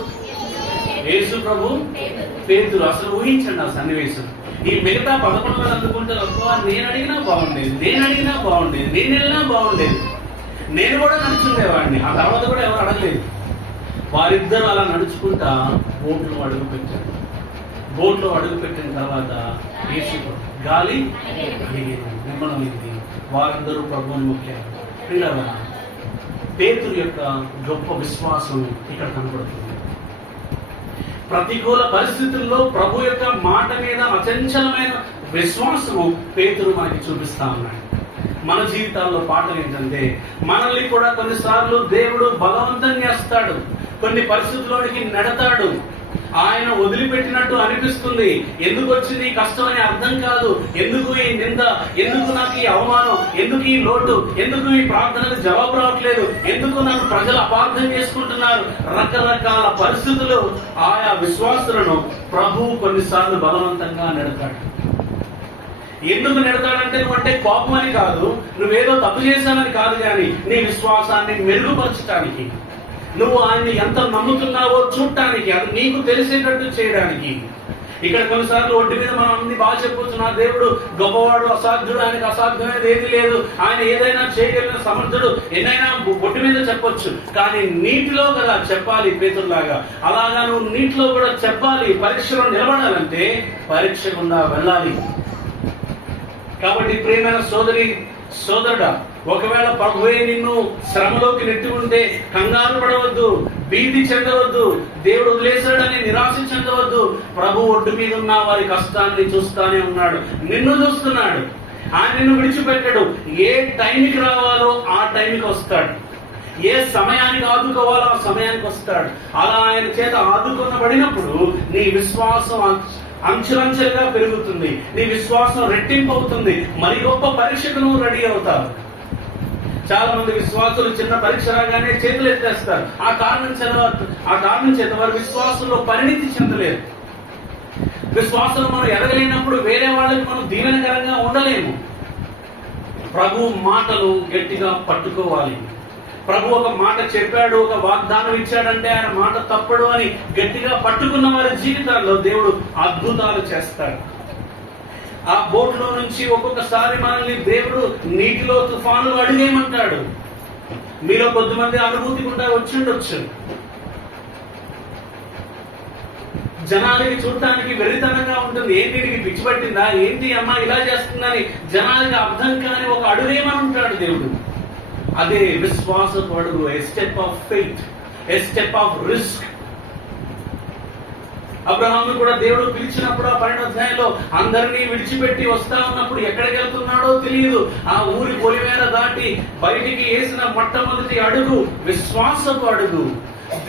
యేసు ప్రభు, పేతురు. అసలు ఊహించండి ఆ సన్నివేశం. ఈ మిగతా 11 మంది అందుకుంటారు, నేను అడిగినా బాగుండేది, నేను వెళ్ళినా బాగుండేది, నేను కూడా నడుచుండేవాడిని. ఆ తర్వాత కూడా ఎవరు అడగలేదు. వారిద్దరూ అలా నడుచుకుంటా బోట్లో అడుగు పెట్టారు. బోట్లో అడుగు పెట్టిన తర్వాత యేసు గాలి నిమ్మలమైంది. వారందరూ ప్రభువుని మొక్కారు. పిల్లరా, పేతురు యొక్క గొప్ప విశ్వాసం ఇక్కడ కనపడుతుంది. ప్రతికూల పరిస్థితుల్లో ప్రభు యొక్క మాట మీద అచంచలమైన విశ్వాసము పేతురు మనకి చూపిస్తా ఉన్నాడు. మన జీవితాల్లో పాఠం ఏంటంటే, మనల్ని కూడా కొన్నిసార్లు దేవుడు బలవంతం చేస్తాడు, కొన్ని పరిస్థితుల్లోనికి నెడతాడు. ఆయన వదిలిపెట్టినట్టు అనిపిస్తుంది. ఎందుకు వచ్చింది ఈ కష్టం అని అర్థం కాదు. ఎందుకు ఈ నింద, ఎందుకు నాకు ఈ అవమానం, ఎందుకు ఈ లోటు, ఎందుకు ఈ ప్రార్థనకు జవాబు రావట్లేదు, ఎందుకు నన్ను ప్రజలు అపార్థం చేసుకుంటున్నారు. రకరకాల పరిస్థితులు ఆయా విశ్వాసులను ప్రభువు కొన్నిసార్లు బలవంతంగా నెడతాడు. ఎందుకు నెడతాడంటే, నువ్వంటే కోపం అని కాదు, నువ్వేదో తప్పు చేశానని కాదు, కానీ నీ విశ్వాసాన్ని మెరుగుపరచడానికి, నువ్వు ఆయన్ని ఎంత నమ్ముతున్నావో చూడటానికి, అది నీకు తెలిసేటట్టు చేయడానికి. ఇక్కడ కొన్నిసార్లు ఒడ్డు మీద మనం అన్ని బాగా చెప్పొచ్చు, నా దేవుడు గొప్పవాడు, అసాధ్యుడు, ఆయనకు అసాధ్యమైనది ఏది లేదు, ఆయన ఏదైనా చేయగలిగిన సమర్థుడు, ఎన్నైనా ఒడ్డు మీద చెప్పొచ్చు. కానీ నీటిలో కదా చెప్పాలి పేతురులాగా. అలాగా నువ్వు నీటిలో కూడా చెప్పాలి. పరీక్షలో నిలబడాలంటే పరీక్ష గుండా వెళ్ళాలి. కాబట్టి ప్రియమైన సోదరుడా, ఒకవేళ ప్రభువే నిన్ను శ్రమలోకి నెట్టుకుంటే కంగారు పడవద్దు, భీతి చెందవద్దు, దేవుడు వదిలేశాడని నిరాశ చెందవద్దు. ప్రభు ఒడ్డు మీద ఉన్న వారి కష్టాన్ని చూస్తానే ఉన్నాడు, నిన్ను చూస్తున్నాడు. ఆయన నిన్ను విడిచిపెట్టాడు. ఏ టైంకి రావాలో ఆ టైంకి వస్తాడు, ఏ సమయానికి ఆదుకోవాలో ఆ సమయానికి వస్తాడు. అలా ఆయన చేత ఆదుకొనబడినప్పుడు నీ విశ్వాసం అంచెలంచెలుగా పెరుగుతుంది, నీ విశ్వాసం రెట్టింపు అవుతుంది. మరి గొప్ప పరీక్షకు నువ్వు రెడీ అవుతావు. చాలా మంది విశ్వాసులు చిన్న పరీక్ష రాగానే చేతులు ఎత్తేస్తారు. ఆ కారణం చేత వారి విశ్వాసంలో పరిణితి చెందలేదు. విశ్వాసంలో మనం ఎదగలేనప్పుడు వేరే వాళ్ళకి మనం దీవెనకరంగా ఉండలేము. ప్రభు మాటలు గట్టిగా పట్టుకోవాలి. ప్రభు ఒక మాట చెప్పాడు, ఒక వాగ్దానం ఇచ్చాడంటే ఆయన మాట తప్పడు అని గట్టిగా పట్టుకున్న వారి జీవితాల్లో దేవుడు అద్భుతాలు చేస్తాడు. ఆ బోట్లో నుంచి ఒక్కొక్కసారి మనల్ని దేవుడు నీటిలో తుఫాను అడిగేయమంటాడు. మీలో కొద్దిమంది అనుభూతి కూడా వచ్చిండొచ్చు. జనాలకి చూడటానికి వెర్రితనంగా ఉంటుంది. ఏంటి నీకు పిచ్చి పట్టిందా, ఏంటి అమ్మా ఇలా చేస్తుందని జనాలకి అర్థం కాని ఒక అడుగేమని ఉంటాడు దేవుడు. అదే విశ్వాసపు అడుగు, a step of faith, a step of risk. Abraham కూడా దేవుడు పిలిచినప్పుడు ఆ 12వ అధ్యాయంలో అందరినీ విడిచిపెట్టి వస్తా ఉన్నప్పుడు ఎక్కడికి వెళ్తున్నాడో తెలియదు. ఆ ఊరి పొలిమేర దాటి బయటికి వేసిన మొట్టమొదటి అడుగు విశ్వాసపు అడుగు.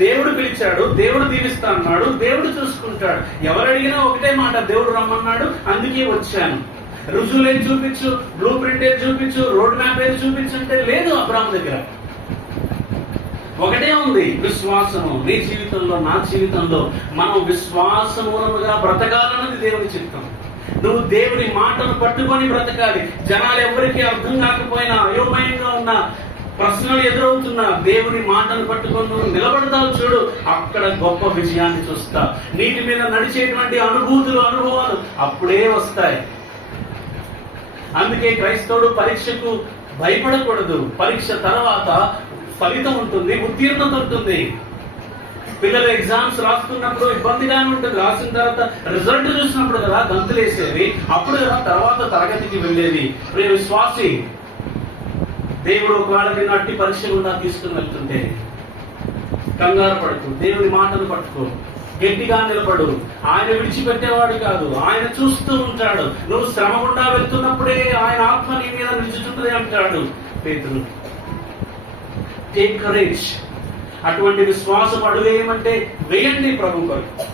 దేవుడు పిలిచాడు, దేవుడు దీవిస్తా అన్నాడు, దేవుడు చూసుకుంటాడు. ఎవరు అడిగినా ఒకటే మాట, దేవుడు రమ్మన్నాడు అందుకే వచ్చాను. రుజువులు ఏది చూపించు, బ్లూ ప్రింట్ ఏది చూపించు, రోడ్ మ్యాప్ ఏది చూపించంటే లేదు. అబ్రహాము దగ్గర ఒకటే ఉంది, విశ్వాసము. నీ జీవితంలో, నా జీవితంలో మనం విశ్వాసమూలముగా బ్రతకాలన్నది దేవుని చిత్తం. నువ్వు దేవుని మాటను పట్టుకొని బ్రతకాలి. జనాలు ఎవరికి అర్థం కాకపోయినా, అయోమయంగా ఉన్నా, ప్రశ్నలు ఎదురవుతున్నా, దేవుని మాటను పట్టుకొని నువ్వు నిలబడతావు చూడు, అక్కడ గొప్ప విజయాన్ని చూస్తా. నీటి మీద నడిచేటువంటి అనుభూతులు, అనుభవాలు అప్పుడే వస్తాయి. అందుకే క్రైస్తవుడు పరీక్షకు భయపడకూడదు. పరీక్ష తర్వాత ఫలితం ఉంటుంది, ఉత్తీర్ణత ఉంటుంది. పిల్లలు ఎగ్జామ్స్ రాస్తున్నప్పుడు ఇబ్బందిగానే ఉంటుంది. రాసిన తర్వాత రిజల్ట్ చూసినప్పుడు కదా గంతులేసేది, అప్పుడు కదా తర్వాత తరగతికి వెళ్ళేది. ప్రియ విశ్వాసి, దేవుడు ఒకవేళ నిన్ను అట్టి పరీక్ష గుండా తీసుకుని వెళ్తుంటే కంగారు పడుతూ దేవుని మాటలు పట్టుకో, గట్టిగా నిలబడు. ఆయన విడిచిపెట్టేవాడు కాదు, ఆయన చూస్తూ ఉంటాడు. నువ్వు శ్రమ గుండా వెళ్తున్నప్పుడే ఆయన ఆత్మ నీ మీద నిలుచుంటుంది అంటాడు పేతురు. Take courage. అటువంటి విశ్వాసం అడుగేయమంటే వేయండి ప్రభు కొరకు,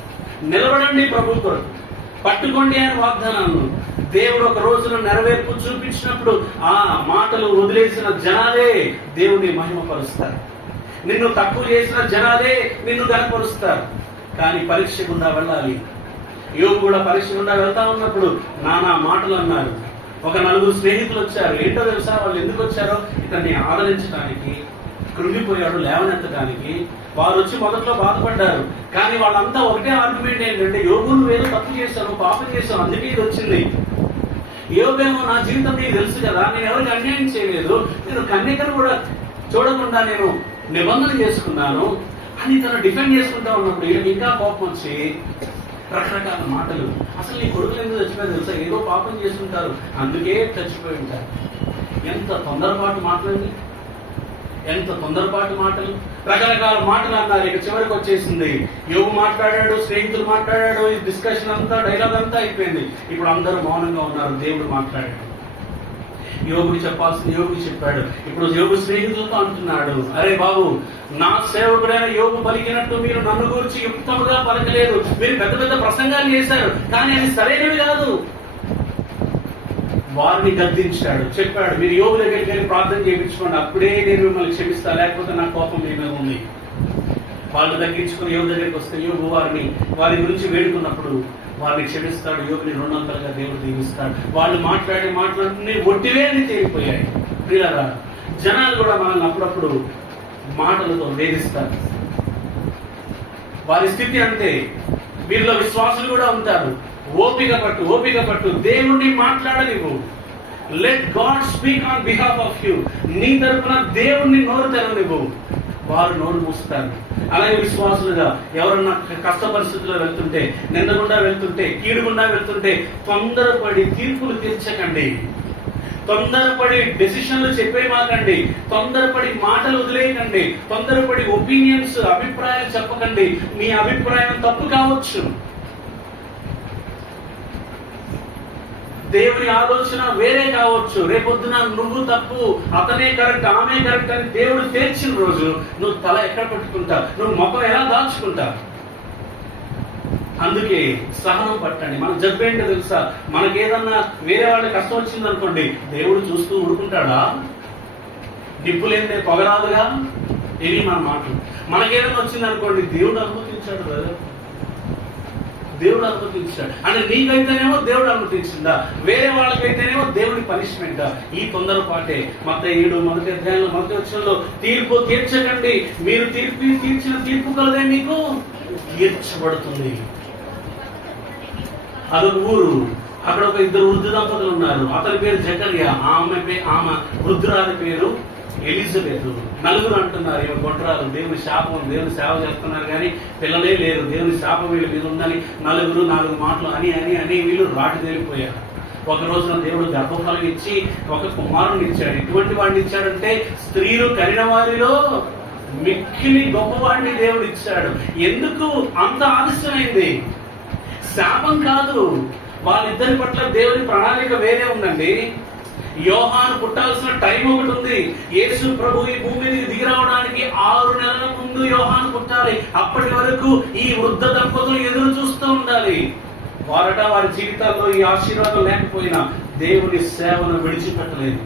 నిలబడండి ప్రభు కొరకు, పట్టుకోండి ఆయన వాగ్దానాలను. దేవుడు ఒక రోజున నెరవేర్పు చూపించినప్పుడు ఆ మాటలు వదిలేసిన జనాలే దేవుని మహిమపరుస్తారు. నిన్ను తక్కువ చేసిన జనాలే నిన్ను గనపరుస్తారు. కానీ పరీక్ష గుండా వెళ్ళాలి. యోగు కూడా పరీక్ష గుండా వెళ్తా ఉన్నప్పుడు నానా మాటలు అన్నారు. ఒక 4 స్నేహితులు వచ్చారు. ఏంటో తెలుసా వాళ్ళు ఎందుకు వచ్చారో? ఇతన్ని ఆదరించడానికి, కృంగిపోయాడు లేవనెత్తడానికి. వారు వచ్చి మొదట్లో బాధపడ్డారు. కానీ వాళ్ళంతా ఒకటే ఆర్గ్యుమెంట్ ఏంటంటే, యోగు నువ్వు ఏదో తప్పు చేశాను, పాపం చేశాను, అందుకే ఇది వచ్చింది. యోగేమో నా జీవితం నీకు తెలుసు కదా, నేను ఎవరికి అన్యాయం చేయలేదు, నేను కన్యకను కూడా చూడకుండా నేను నిబంధన చేసుకున్నాను అని తను డిఫెండ్ చేసుకుంటా ఉన్నప్పుడు వీళ్ళకి ఇంకా కోపం వచ్చి రకరకాల మాటలు. అసలు నీ కొడుకులు ఎందుకు చచ్చిపోయారు తెలుసా? ఏదో పాపం చేసుకుంటారు, అందుకే చచ్చిపోయి ఉంటారు. ఎంత తొందరపాటు మాటలండి, ఎంత తొందరపాటు మాటలు, రకరకాల మాటలు అన్నారు. ఇక చివరికి వచ్చేసింది. యోగు మాట్లాడాడు, స్నేహితులు మాట్లాడాడు, ఈ డిస్కషన్ అంతా, డైలాగ్ అంతా అయిపోయింది. ఇప్పుడు అందరూ మౌనంగా ఉన్నారు. దేవుడు మాట్లాడాడు. యోగుడు చెప్పాల్సింది యోగుడు చెప్పాడు. ఇప్పుడు యోగు స్నేహితులతో అంటున్నాడు, అరే బాబు, నా సేవకుడైన యోగు పలికినట్టు మీరు నన్ను గురించి యుక్తముగా పలకలేదు. మీరు పెద్ద పెద్ద ప్రసంగాలు చేశారు, కానీ అది సరైనవి కాదు. వారిని గద్దించాడు, చెప్పాడు, మీరు యోగు దగ్గరికి వెళ్ళి ప్రార్థన చేయించుకోండి, అప్పుడే నేను మిమ్మల్ని క్షమిస్తా, లేకపోతే నా కోపం మీ మీద ఉంది. వాళ్ళు తగ్గించుకుని యోగు దగ్గరికి వస్తే యోగు వారి గురించి వేడుకున్నప్పుడు వారిని క్షమిస్తాడు. యోగుని 200గా దేవుడు దీవిస్తాడు. వాళ్ళు మాట్లాడుతూనే ఒట్టివే అని తేలిపోయాయి. ప్రియులారా, జనాలు కూడా మనల్ని అప్పుడప్పుడు మాటలతో వేధిస్తారు. వారి స్థితి అంతే. వీరిలో విశ్వాసులు కూడా ఉంటారు. ఓపిక పట్టు, దేవుణ్ణి మాట్లాడనివ్వు. Let God speak on behalf of you. నీ తరపున దేవుణ్ణి నోరు తెరనివ్వు. వారు నోరు మూస్తారు. అలాగే విశ్వాసులుగా ఎవరన్నా కష్ట పరిస్థితుల్లో వెళ్తుంటే, నిందగుండా వెళ్తుంటే, కీడుగుండా వెళ్తుంటే తొందరపడి తీర్పులు తీర్చకండి, తొందరపడి డెసిషన్లు చెప్పేమాకండి, తొందరపడి మాటలు వదిలేయకండి, తొందరపడి ఒపీనియన్స్, అభిప్రాయాలు చెప్పకండి. మీ అభిప్రాయం తప్పు కావచ్చు, దేవుని ఆలోచన వేరే కావచ్చు. రేపొద్దున నువ్వు తప్పు, అతనే కరెక్ట్, ఆమె కరెక్ట్ అని దేవుడు తేల్చిన రోజు నువ్వు తల ఎక్కడ పట్టుకుంటావు? నువ్వు ముఖం ఎలా దాచుకుంటావు? అందుకే సహనం పట్టండి. మన జబ్బు ఏంటో తెలుసా? మనకేదన్నా వేరే వాళ్ళకి కష్టం వచ్చింది అనుకోండి, దేవుడు చూస్తూ ఊరుకుంటాడా? నిప్పులేందే పొగరాదుగా. ఇవి మన మాటలు. మనకేదన్నా వచ్చింది అనుకోండి, దేవుడు అనుమతించాడు కదా, దేవుడు అనుమతించాడు అంటే నీకైతేనేమో దేవుడు అనుమతించిందా, వేరే వాళ్ళకైతేనేమో దేవుడి పనిష్మెంటా? ఈ తొందరపాటే. మత్తయి 7 మొదటి అధ్యాయంలో మొదటి వచనంలో తీర్పు తీర్చకండి, మీరు తీర్చిన తీర్పు కలదే మీకు తీర్చబడుతుంది. అదొక ఊరు. అక్కడ ఒక 2 వృద్ధ దంపతులు ఉన్నారు. అతని పేరు జకర్యా, ఆమె వృద్ధురాలి పేరు ఎలిజబెత్. 4 అంటున్నారు ఈమె గొంటరాలు, దేవుని శాపం, దేవుని సేవ చేస్తున్నారు కానీ పిల్లలే లేరు, దేవుని శాపం వీళ్ళ మీద ఉందని 4 మాటలు అని వీళ్ళు రాటి తేలిపోయారు. ఒక రోజున దేవుడు గర్భఫలం ఇచ్చి ఒక కుమారుని ఇచ్చాడు. ఎటువంటి వాడిని ఇచ్చాడంటే, స్త్రీలు కనిన వారిలో మిక్కిలి గొప్పవాడిని దేవుడు ఇచ్చాడు. ఎందుకు అంత ఆలస్యమైంది? శాపం కాదు, వాళ్ళిద్దరి పట్ల దేవుని ప్రణాళిక వేరే ఉందండి. యోహాను పుట్టాల్సిన టైం ఒకటి ఉంది. యేసు ప్రభు ఈ భూమి మీదకి దిగి రావడానికి 6 నెలల ముందు యోహాను పుట్టాలి. అప్పటి వరకు ఈ వృద్ధ దంపతులు ఎదురు చూస్తూ ఉండాలి. వారి జీవితాల్లో ఈ ఆశీర్వాదం లేకపోయినా దేవుని సేవను విడిచిపెట్టలేదు,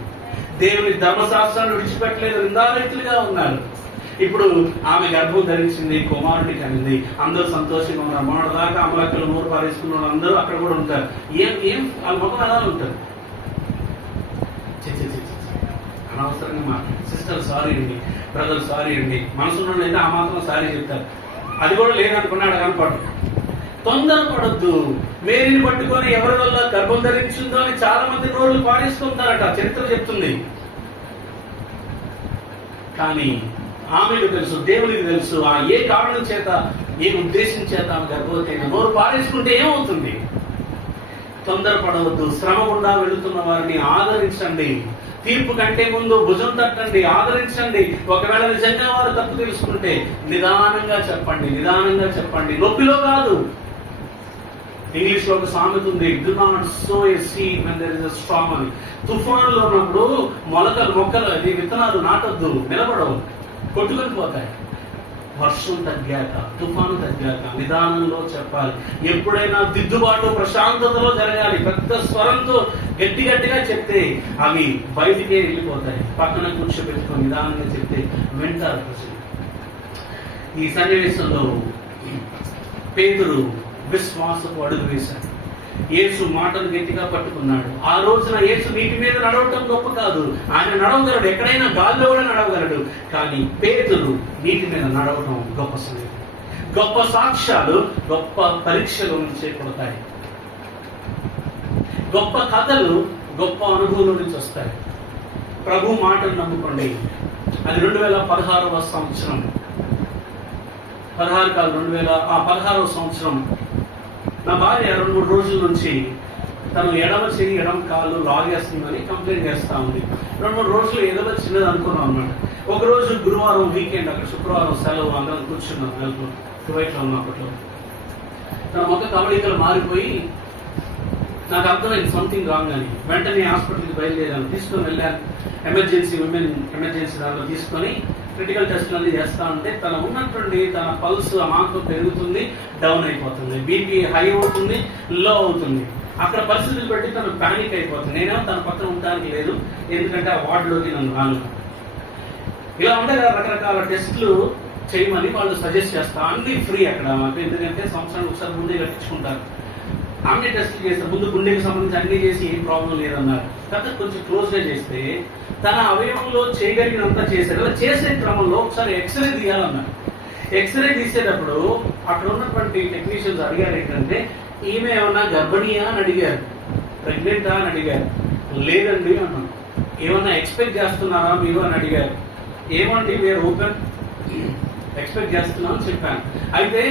దేవుని ధర్మశాస్త్రాన్ని విడిచిపెట్టలేదు, నిందారహితులుగా ఉన్నారు. ఇప్పుడు ఆమె గర్భం ధరించింది, కుమారుడిని కనింది. అందరూ సంతోషంగా ఉన్నారు. మొన్నటిదాకా అమలక్కలు నోరు పారేసుకున్న అందరూ అక్కడ కూడా ఉంటారు. ఏం వాళ్ళ ముఖం ఎలా ఉంటారు? అనవసరంగా మాట్లాడు. సిస్టర్ సారీ అండి, బ్రదర్ సారీ అండి. మనసులో అయితే ఆ మాత్రం సారీ చెప్తారు. అది కూడా లేదనుకున్నాడు కనపడు. తొందరపడద్దు. మేరీని పట్టుకొని ఎవరి వల్ల గర్భం ధరించిందో అని చాలా మంది నోరులు పారేస్తుంటారట, చరిత్ర చెప్తుంది. కానీ ఆమెకు తెలుసు, దేవునికి తెలుసు, ఆ ఏ కారణం చేత, ఏ ఉద్దేశం చేత ఆమె గర్భవతి అయినా నోరు పారేసుకుంటే ఏమవుతుంది? తొందరపడవద్దు. శ్రమ గుండా వెళుతున్న వారిని ఆదరించండి. తీర్పు కంటే ముందు భుజం తట్టండి, ఆదరించండి. ఒకవేళ నిజంగా వారు తప్పు తెలుసుకుంటే నిదానంగా చెప్పండి, నిదానంగా చెప్పండి, నొప్పిలో కాదు. ఇంగ్లీష్ లో ఒక సామెత ఉంది, do not sow a seed when there is a storm అని. తుఫానులో ఉన్నప్పుడు మొక్కలు అది విత్తనాలు నాటొద్దు, నిలబడవు, కొట్టుకొని పోతాయి. వర్షం తగ్గాక, తుఫాను తగ్గాక నిదానంలో చెప్పాలి. ఎప్పుడైనా దిద్దుబాటు ప్రశాంతతలో జరగాలి. పెద్ద స్వరంతో గట్టిగా చెప్తే అవి బయటికే వెళ్ళిపోతాయి. పక్కన కూర్చోబెట్టుకొని నిదానంగా చెప్తే వింటారు ప్రజలు. ఈ సన్నివేశంలో పేతురు విశ్వాసపు అడుగు వేశాడు. యేసు మాటను గట్టిగా పట్టుకున్నాడు. ఆ రోజున యేసు నీటి మీద నడవటం గొప్ప కాదు, ఆయన నడవగలడు, ఎక్కడైనా గాల్లో కూడా నడవగలడు. కానీ పేతురు నీటి మీద నడవటం గొప్ప సంగతి. గొప్ప సాక్ష్యాలు గొప్ప పరీక్షల నుంచే కొడతాయి. గొప్ప కథలు గొప్ప అనుభవం నుంచి వస్తాయి. ప్రభు మాటను నమ్ముకోండి. అది 2016వ సంవత్సరం, 16వ సంవత్సరం. నా భార్య 2-3 రోజుల నుంచి తను ఎడమ చెయ్యి ఎడమ కాలు లాగేస్తుందని కంప్లైంట్ చేస్తా ఉంది. 2-3 రోజులు ఏదో చిన్నది అనుకున్నాం అన్నమాట. ఒకరోజు గురువారం వీకెండ్, అక్కడ శుక్రవారం సెలవు, అందరం కూర్చున్నాం కువైట్లో ఉన్నప్పట్లో. తన మొక్క కవళికలు మారిపోయి నాకు అర్థమైంది సంథింగ్ రాంగ్ అని. వెంటనే హాస్పిటల్కి బయలుదేరాను, తీసుకొని వెళ్ళాను. విమెన్ ఎమర్జెన్సీ దాంట్లో తీసుకొని క్రిటికల్ టెస్ట్లు అన్ని చేస్తా ఉంటే తన ఉన్నటువంటి తన పల్స్ అమాంతం పెరుగుతుంది, డౌన్ అయిపోతుంది, బీపీ హై అవుతుంది, లో అవుతుంది. అక్కడ పరిస్థితులు బట్టి తను ప్యానిక్ అయిపోతుంది. నేనేమో తన పక్కన ఉండడానికి లేదు, ఎందుకంటే ఆ వార్డులోకి నన్ను రాను. ఇలా ఉంటే రకరకాల టెస్టులు చేయమని వాళ్ళు సజెస్ట్ చేస్తా. అన్ని ఫ్రీ అక్కడ, ఎందుకంటే సంవత్సరానికి ఒకసారి ముందే కట్టించుకుంటారు. అన్ని టెస్టులు చేస్తారు. ముందు గుండెకి సంబంధించి అన్ని చేసి ఏం ప్రాబ్లం లేదన్నారు. తర్వాత కొంచెం క్లోజ్గా చేస్తే తన అవయవంలో చేయగలిగినంత చేశారు. అలా చేసే క్రమంలో ఒకసారి ఎక్స్రే తీయాలన్నారు. ఎక్స్రే తీసేటప్పుడు అక్కడ ఉన్నటువంటి టెక్నీషియన్స్ అడిగారు ఏంటంటే, ఈమె ఏమన్నా గర్భిణీయా అని అడిగారు, ప్రెగ్నెంటా అని అడిగారు. లేదండి అన్నాను. ఏమన్నా ఎక్స్పెక్ట్ చేస్తున్నారా మీరు అని అడిగారు. ఏమండి వేర్ ఓపెన్, ఎక్స్పెక్ట్ చేస్తున్నాం అని చెప్పాను. అయితే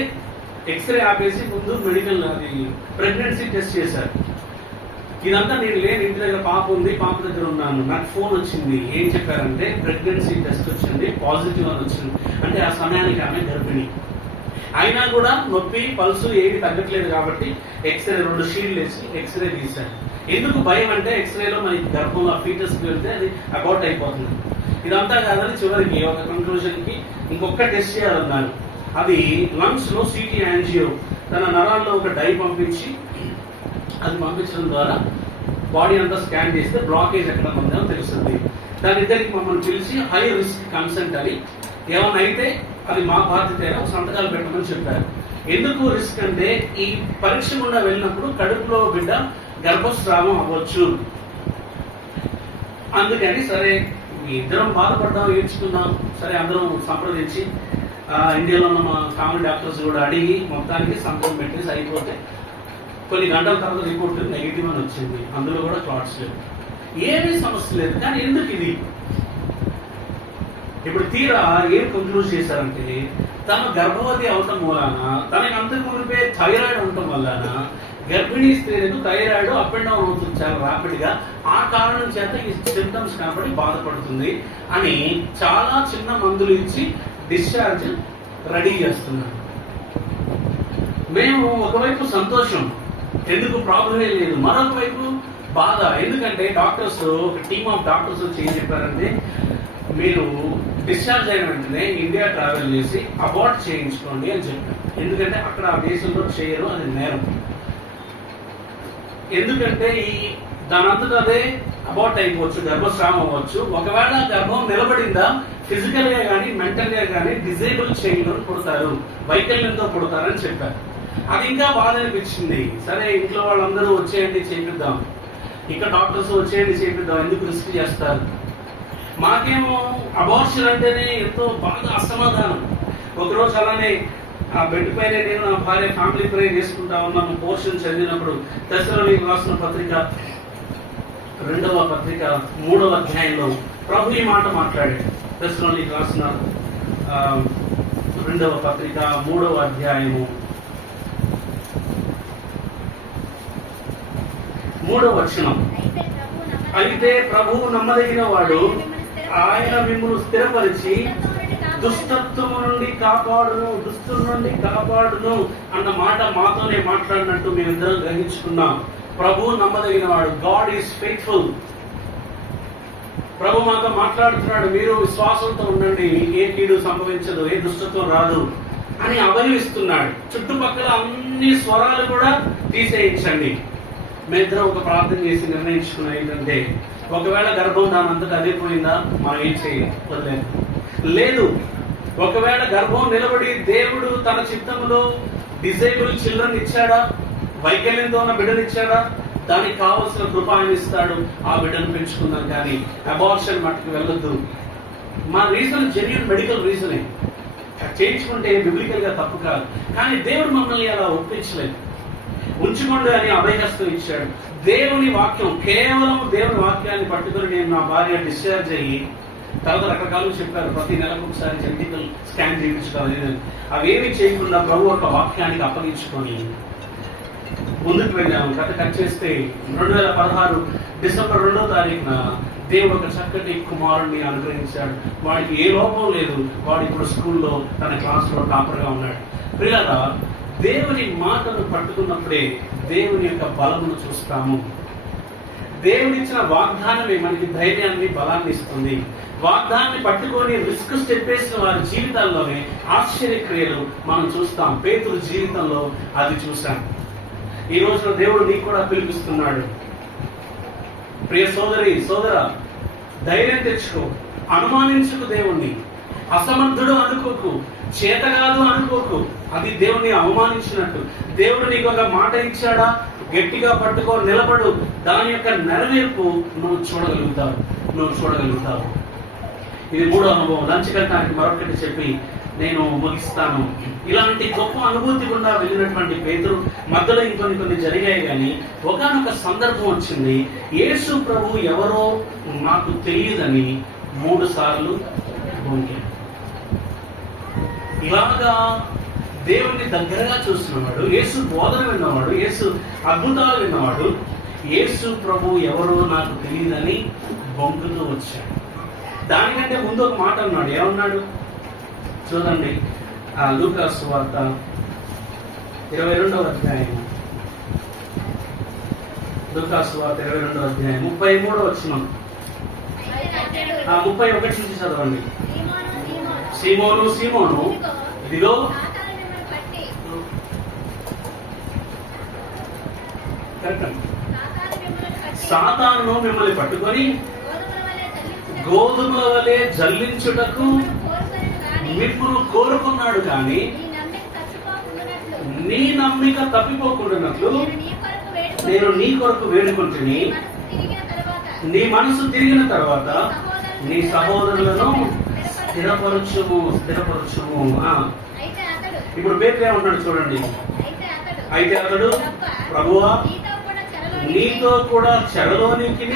ఎక్స్రే ఆపేసి ముందు మెడికల్ అది ప్రెగ్నెన్సీ టెస్ట్ చేశారు. ఇదంతా నేను లేని, ఇంటి దగ్గర పాప ఉంది, పాప దగ్గర ఉన్నాను. నాకు ఫోన్ వచ్చింది. ఏం చెప్పారంటే ప్రెగ్నెన్సీ టెస్ట్ వచ్చింది, పాజిటివ్ అని వచ్చింది. అంటే ఆ సమయానికి ఆమె గర్భిణి. అయినా కూడా నొప్పి పల్సు ఏమి తగ్గట్లేదు కాబట్టి ఎక్స్రే 2 షీట్లు వేసి ఎక్స్రే తీశారు. ఎందుకు భయం అంటే ఎక్స్రేలో మనకి గర్భంలో ఫీటస్కి వెళ్తే అది అబౌట్ అయిపోతుంది. ఇదంతా కాదని చివరికి ఒక కంక్లూజన్కి ఇంకొక టెస్ట్ చేయాలన్నారు. అది లంగ్స్ లో సిటీ యాంజియో, తన నరాల్లో ఒక డై పంపించి అది పంపించడం ద్వారా బాడీ అంతా స్కాన్ చేస్తే బ్లాకేజ్ ఎక్కడ ఉందో తెలుస్తుంది. దాని ఇద్దరికి మమ్మల్ని పిలిచి హై రిస్క్ కన్సెంట్ అని, ఏమైనా అయితే అది మా బాధ్యత, సంతకాలు పెట్టమని చెప్పారు. ఎందుకు రిస్క్ అంటే ఈ పరీక్ష గుండా వెళ్ళినప్పుడు కడుపులో బిడ్డ గర్భస్రావం అవ్వచ్చు. అందుకని సరే ఇద్దరం బాధపడ్డాం, ఏడ్చుకున్నాం. సరే అందరం సంప్రదించి ఇండియాలో ఉన్న మా కామన్ డాక్టర్స్ కూడా అడిగి మొత్తానికి సంతకం పెట్టేసి అయిపోతే కొన్ని గంటల తర్వాత రిపోర్ట్ నెగిటివ్ అని వచ్చింది. అందులో కూడా క్లాట్స్ లేవు, ఏమీ సమస్య లేదు. కానీ ఎందుకు ఇది? ఇప్పుడు తీరా ఏం కంక్లూజ్ చేశారంటే తను గర్భవతి అవటం మూలాన, తనకి అంతకు మునిపే థైరాయిడ్ ఉండటం వలన గర్భిణీ స్త్రీలకు థైరాయిడ్ అప్ అండ్ డౌన్ అవుతుంది చాలా ర్యాపిడ్ గా. ఆ కారణం చేత ఈ సింప్టమ్స్ కనబడి బాధపడుతుంది అని చాలా చిన్న మందులు ఇచ్చి డిశ్చార్జ్ రెడీ చేస్తున్నారు. మేము ఒకవైపు సంతోషం, ఎందుకు ప్రాబ్లమే లేదు, మరొక వైపు బాధ. ఎందుకంటే డాక్టర్స్, ఒక టీమ్ ఆఫ్ డాక్టర్స్ వచ్చి ఏం చెప్పారంటే, మీరు డిశ్చార్జ్ అయిన వెంటనే ఇండియా ట్రావెల్ చేసి అబార్ట్ చేయించుకోండి అని చెప్పారు. ఎందుకంటే అక్కడ ఆ దేశంలో చేయరు, అది నేరం. ఎందుకంటే దానంతటా అదే అబార్ట్ అయిపోవచ్చు, గర్భస్రావం అవ్వచ్చు. ఒకవేళ గర్భం నిలబడిందా ఫిజికల్ గా కానీ మెంటల్ గా కానీ డిజేబుల్ చైల్డ్ పుడతారు, వైకల్యంతో పుడతారని చెప్పారు. అది ఇంకా బాధ అనిపించింది. సరే ఇంట్లో వాళ్ళందరూ వచ్చేయండి చేపిద్దాం, ఇక్కడ డాక్టర్స్ వచ్చేయండి చేపిద్దాం, ఎందుకు రిస్క్ చేస్తారు? మాకేమో అబార్షన్ అంటేనే ఎంతో బాగా అసమాధానం. ఒకరోజు అలానే ఆ బెడ్ పైన నేను నా భార్య ఫ్యామిలీ ప్రేయర్ చేసుకుంటా ఉన్నాము. పోర్షన్ చదివినప్పుడు తెస్సలోనికీయులకు రాసిన పత్రిక 2వ పత్రిక 3వ అధ్యాయంలో ప్రభు ఈ మాట మాట్లాడాడు. తెస్సలోనికీయులకు రాసిన 2వ పత్రిక 3వ అధ్యాయము 3వ వచనం. అయితే ప్రభువు నమ్మదగిన వాడు, ఆయన మిమ్మల్ని స్థిరపరిచి దుష్టత్వము నుండి కాపాడును, దుష్టుల నుండి కాపాడును అన్న మాట మాతోనే మాట్లాడినట్టు మేమిద్దరం గ్రహించుకున్నాం. ప్రభువు నమ్మదగిన వాడు. God is faithful. ప్రభు మాతో మాట్లాడుతున్నాడు, మీరు విశ్వాసంతో ఉండండి, ఏ కీడు సంభవించదు, ఏ దుష్టత్వం రాదు అని అభయమిస్తున్నాడు. చుట్టుపక్కల అన్ని స్వరాలు కూడా తీసేయించండి. మేమిద్దరం ఒక ప్రార్థన చేసి నిర్ణయించుకున్నాం ఏంటంటే, ఒకవేళ గర్భం దానంతటా అదే పోయిందా, మనం ఏం చేయలేదు. లేదు, ఒకవేళ గర్భం నిలబడి దేవుడు తన చిత్తంలో డిజేబుల్ చిల్డ్రన్ ఇచ్చాడా, వైకల్యంతో ఉన్న బిడ్డను ఇచ్చాడా, దానికి కావలసిన కృప ఆయన ఇస్తాడు, ఆ బిడ్డను పెంచుకుందాం. కానీ అబార్షన్ మట్టుకు వెళ్ళొద్దు. మా రీజన్ జెన్యూన్ మెడికల్ రీజనే, చేయించుకుంటే బిబ్లికల్ గా తప్పు కాదు. కానీ దేవుడు మమ్మల్ని అలా ఒప్పించలేదు. ఉంచుకోండి అని అభయహస్తం ఇచ్చాడు. దేవుని వాక్యం, కేవలం దేవుని వాక్యాన్ని పట్టుకుని నేను నా భార్య డిశ్చార్జ్ అయ్యి, తర్వాత రకరకాలు చెప్పారు, ప్రతి నెలకు ఒకసారి జెనెటికల్ స్కాన్ చేయించుకోవాలి. అవేమి చేయకుండా ప్రభు ఒక వాక్యానికి అప్పగించుకొని ముందుకు వెళ్ళాము. కథ కట్ చేస్తే 2016 డిసెంబర్ 2వ తారీఖున దేవుడు ఒక చక్కటి కుమారుడిని అనుగ్రహించాడు. వాడికి ఏ లోపం లేదు. వాడు ఇప్పుడు స్కూల్లో తన క్లాస్లో టాపర్గా ఉన్నాడు. ప్రియులారా, దేవుని మాటను పట్టుకున్నప్పుడే దేవుని యొక్క బలమును చూస్తాము. దేవుడిచ్చిన వాగ్దానమే మనకి ధైర్యాన్ని, బలాన్ని ఇస్తుంది. వాగ్దానాన్ని పట్టుకొని రిస్క్ స్టెప్ వేసిన వారి జీవితాల్లోనే ఆశ్చర్యక్రియలు మనం చూస్తాం. పేతురు జీవితంలో అది చూశాం. ఈ రోజున దేవుడు నీకు కూడా పిలిపిస్తున్నాడు. ప్రియ సోదరి, సోదర, ధైర్యం తెచ్చుకో, అనుమానించుకు దేవుణ్ణి. అసమర్థుడు అనుకోకు, చేతగాదు అనుకోకు. అది దేవుణ్ణి అవమానించినట్టు. దేవుడు నీకు ఒక మాట ఇచ్చాడా, గట్టిగా పట్టుకో, నిలబడు. దాని యొక్క నెరవేర్పు నువ్వు చూడగలుగుతావు. ఇది 3వ అనుభవం. లంచ్ కట్టడానికి మరొకటి చెప్పి నేను ముగిస్తాను. ఇలాంటి గొప్ప అనుభూతి గుండా వెళ్ళినటువంటి పేతురు మధ్యలో ఇంకొన్ని జరిగాయి. కానీ ఒకానొక సందర్భం వచ్చింది. యేసు ప్రభు ఎవరో నాకు తెలియదని 3 సార్లు బొంకాడు. ఇలాగా దేవుణ్ణి దగ్గరగా చూస్తున్నవాడు, యేసు బోధన విన్నవాడు, యేసు అద్భుతాలు విన్నవాడు, యేసు ప్రభు ఎవరో నాకు తెలియదని బొంకుతూ వచ్చాడు. దానికంటే ముందు ఒక మాట అన్నాడు. ఏమన్నాడు చూడండి. లూకా సువార్త 22వ అధ్యాయం, లూకా సువార్త 22వ అధ్యాయం 33వ వచనం, 31 నుంచి చదవండి. సీమోను, సీమోను, ఇదిగో సాతాను మిమ్మల్ని పట్టుకొని గోధుమల వలె జల్లించుటకు మిమ్మల్ని కోరుకున్నాడు. కానీ నీ నమ్మిక తప్పిపోకుండానట్లు నేను నీ కొరకు వేడుకుంటుని, నీ మనసు తిరిగిన తర్వాత నీ సహోదరులను స్థిరపరచుము. ఇప్పుడు పేతురు ఏమన్నాడు చూడండి. అయితే అతడు, ప్రభువా, నీతో కూడా చెరలోనికి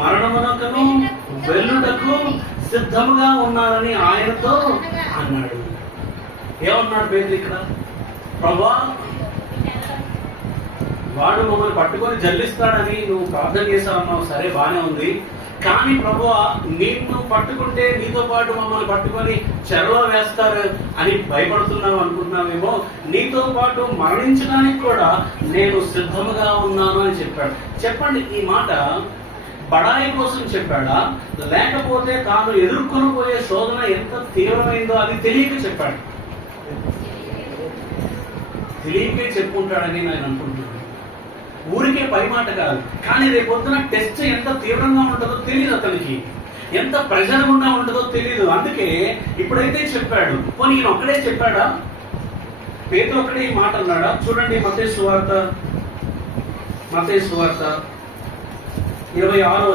మరణమునకును వెల్లుటకు సిద్ధముగా ఉన్నారని ఆయనతో అన్నాడు. ఏమన్నాడు పేతురు ఇక్కడ? ప్రభువా, వాడు మమ్మల్ని పట్టుకొని జల్లిస్తాడని నువ్వు ప్రార్థన చేశావన్నావు, సరే బానే ఉంది. కానీ ప్రభువా, నిన్ను పట్టుకుంటే నీతో పాటు మమ్మల్ని పట్టుకొని చెరలో వేస్తారు అని భయపడుతున్నావు అనుకుంటున్నావేమో. నీతో పాటు మరణించడానికి కూడా నేను సిద్ధముగా ఉన్నాను అని చెప్పాడు. చెప్పండి, ఈ మాట బడాయి కోసం చెప్పాడా, లేకపోతే తాను ఎదుర్కొని పోయే శోధన ఎంత తీవ్రమైందో అది తెలియక చెప్పాడు? తెలియకే చెప్పుకుంటాడని నేను అనుకుంటున్నాను. ఊరికే పై మాట కాదు. కానీ రేపొద్దున టెస్ట్ ఎంత తీవ్రంగా ఉంటుందో తెలియదు అతనికి, ఎంత ప్రెషర్ గుండా ఉంటుందో తెలియదు. అందుకే ఇప్పుడైతే చెప్పాడు. పోనీ ఈయన ఒక్కడే చెప్పాడా? పేతురు ఒక్కడే ఈ మాట అన్నాడా? చూడండి, మత్తయి సువార్త 26వ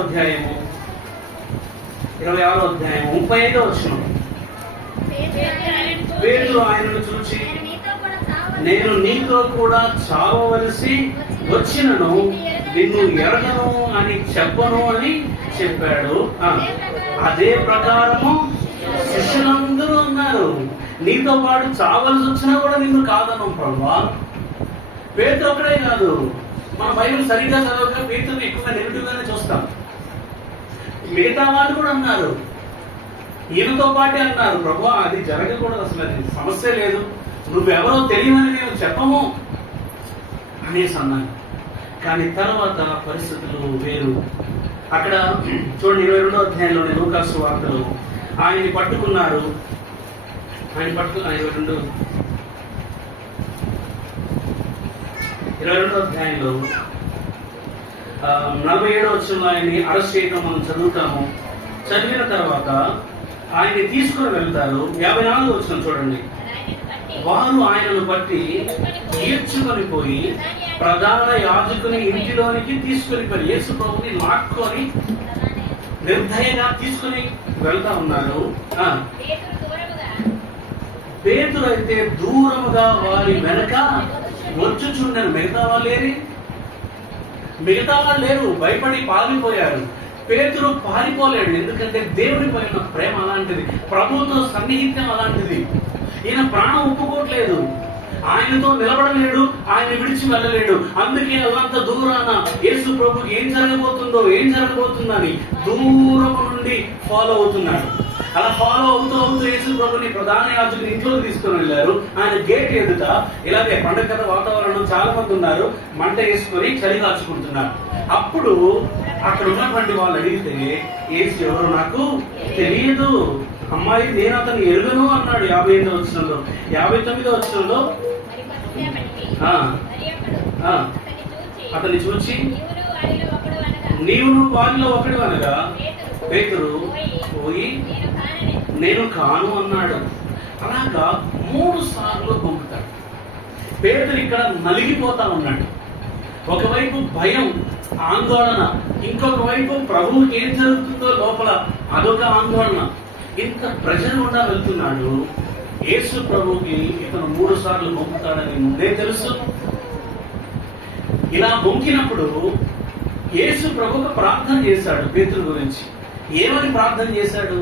అధ్యాయము 35వ వచనం. పేతురు ఆయనను చూచి, నేను నీతో కూడా చావవలసి వచ్చినను నిన్ను ఎరగను అని చెప్పను అని చెప్పాడు. అదే ప్రకారము శిష్యులందరూ అన్నారు, నీతో పాటు చావలసి వచ్చినా కూడా నిన్ను కాదను ప్రభువా. పేతురు ఒకడే కాదు, మన బైబిల్ సరిగ్గా చదవక పేతురుని ఎక్కువగా నెగిటివ్ గానే చూస్తాం. మిగతా వాళ్ళు కూడా అన్నారు, ఈయనతో పాటే అన్నారు, ప్రభు అది జరగకూడదు, అసలు అది సమస్య లేదు, నువ్వెవరో తెలియమని మేము చెప్పము అనేసి అన్నాను. కానీ తర్వాత పరిస్థితులు వేరు. అక్కడ చూడండి 22వ అధ్యాయంలోని లూకాసు వార్తలు ఆయన్ని పట్టుకున్నారు. ఆయన పట్టుకున్న 22వ అధ్యాయంలో 47వ వచనంలో ఆయన్ని అరెస్ట్ చేయడం మనం చదువుతాము. చదివిన తర్వాత ఆయన్ని తీసుకుని వెళ్తారు. 54వ వచనం చూడండి. వారు ఆయనను బట్టి ఈడ్చుకొని పోయి ప్రధాన యాజకుని ఇంటిలోనికి తీసుకుని పోయి యేసు ప్రభుని లాక్కొని నిర్దయగా తీసుకుని వెళ్తా ఉన్నారు. పేతురు అయితే దూరముగా వారి వెనక వచ్చుచుండెను. మిగతా వాళ్ళు లేరు, భయపడి పారిపోయారు. పేతురు పారిపోలేడు, ఎందుకంటే దేవుని పైన ప్రేమ అలాంటిది, ప్రభుతో సన్నిహిత్యం అలాంటిది. ఈయన ప్రాణం ఒప్పుకోవట్లేదు, ఆయనతో నిలబడలేడు, ఆయన విడిచి వెళ్ళలేడు. అందుకే అల్లంత దూరాన యేసు ప్రభుకి ఏం జరగబోతుందని దూరం నుండి ఫాలో అవుతున్నాడు. అలా ఫాలో అవుతూ యేసు ప్రభుని ప్రధాన యాజకుని ఇంట్లోకి తీసుకుని వెళ్ళారు. ఆయన గేట్ ఎదుట ఇలాగే పండగ కథ వాతావరణం, చాలా మంది ఉన్నారు, మంట వేసుకొని చలి కాచుకుంటున్నారు. అప్పుడు అక్కడ ఉన్నటువంటి వాళ్ళు అడిగితే యేసు ఎవరో నాకు తెలియదు, అమ్మాయి నేను అతను ఎరుగను అన్నాడు. 58వ వచనంలో. 59వ వచనంలో అతన్ని చూచి నీవును వారిలో ఒకడు అనగా పేతురు పోయి నేను కాను అన్నాడు. అలాగా 3 సార్లు పంపుతాడు. పేతురు ఇక్కడ నలిగిపోతా ఉన్నాడు. ఒకవైపు భయం, ఆందోళన, ఇంకొక వైపు ప్రభువుకి ఏం జరుగుతుందో లోపల అదొక ఆందోళన. ఇంత ప్రెషర్ గుండా వెళ్తున్నాడు. యేసు ప్రభువుకి ఇతను 3 సార్లు పంపుతాడని ముందే తెలుసు. ఇలా బొంకినప్పుడు యేసు ప్రభువుకు ప్రార్థన చేశాడు పేతురు గురించి. ఏమని ప్రార్థన చేశాడు?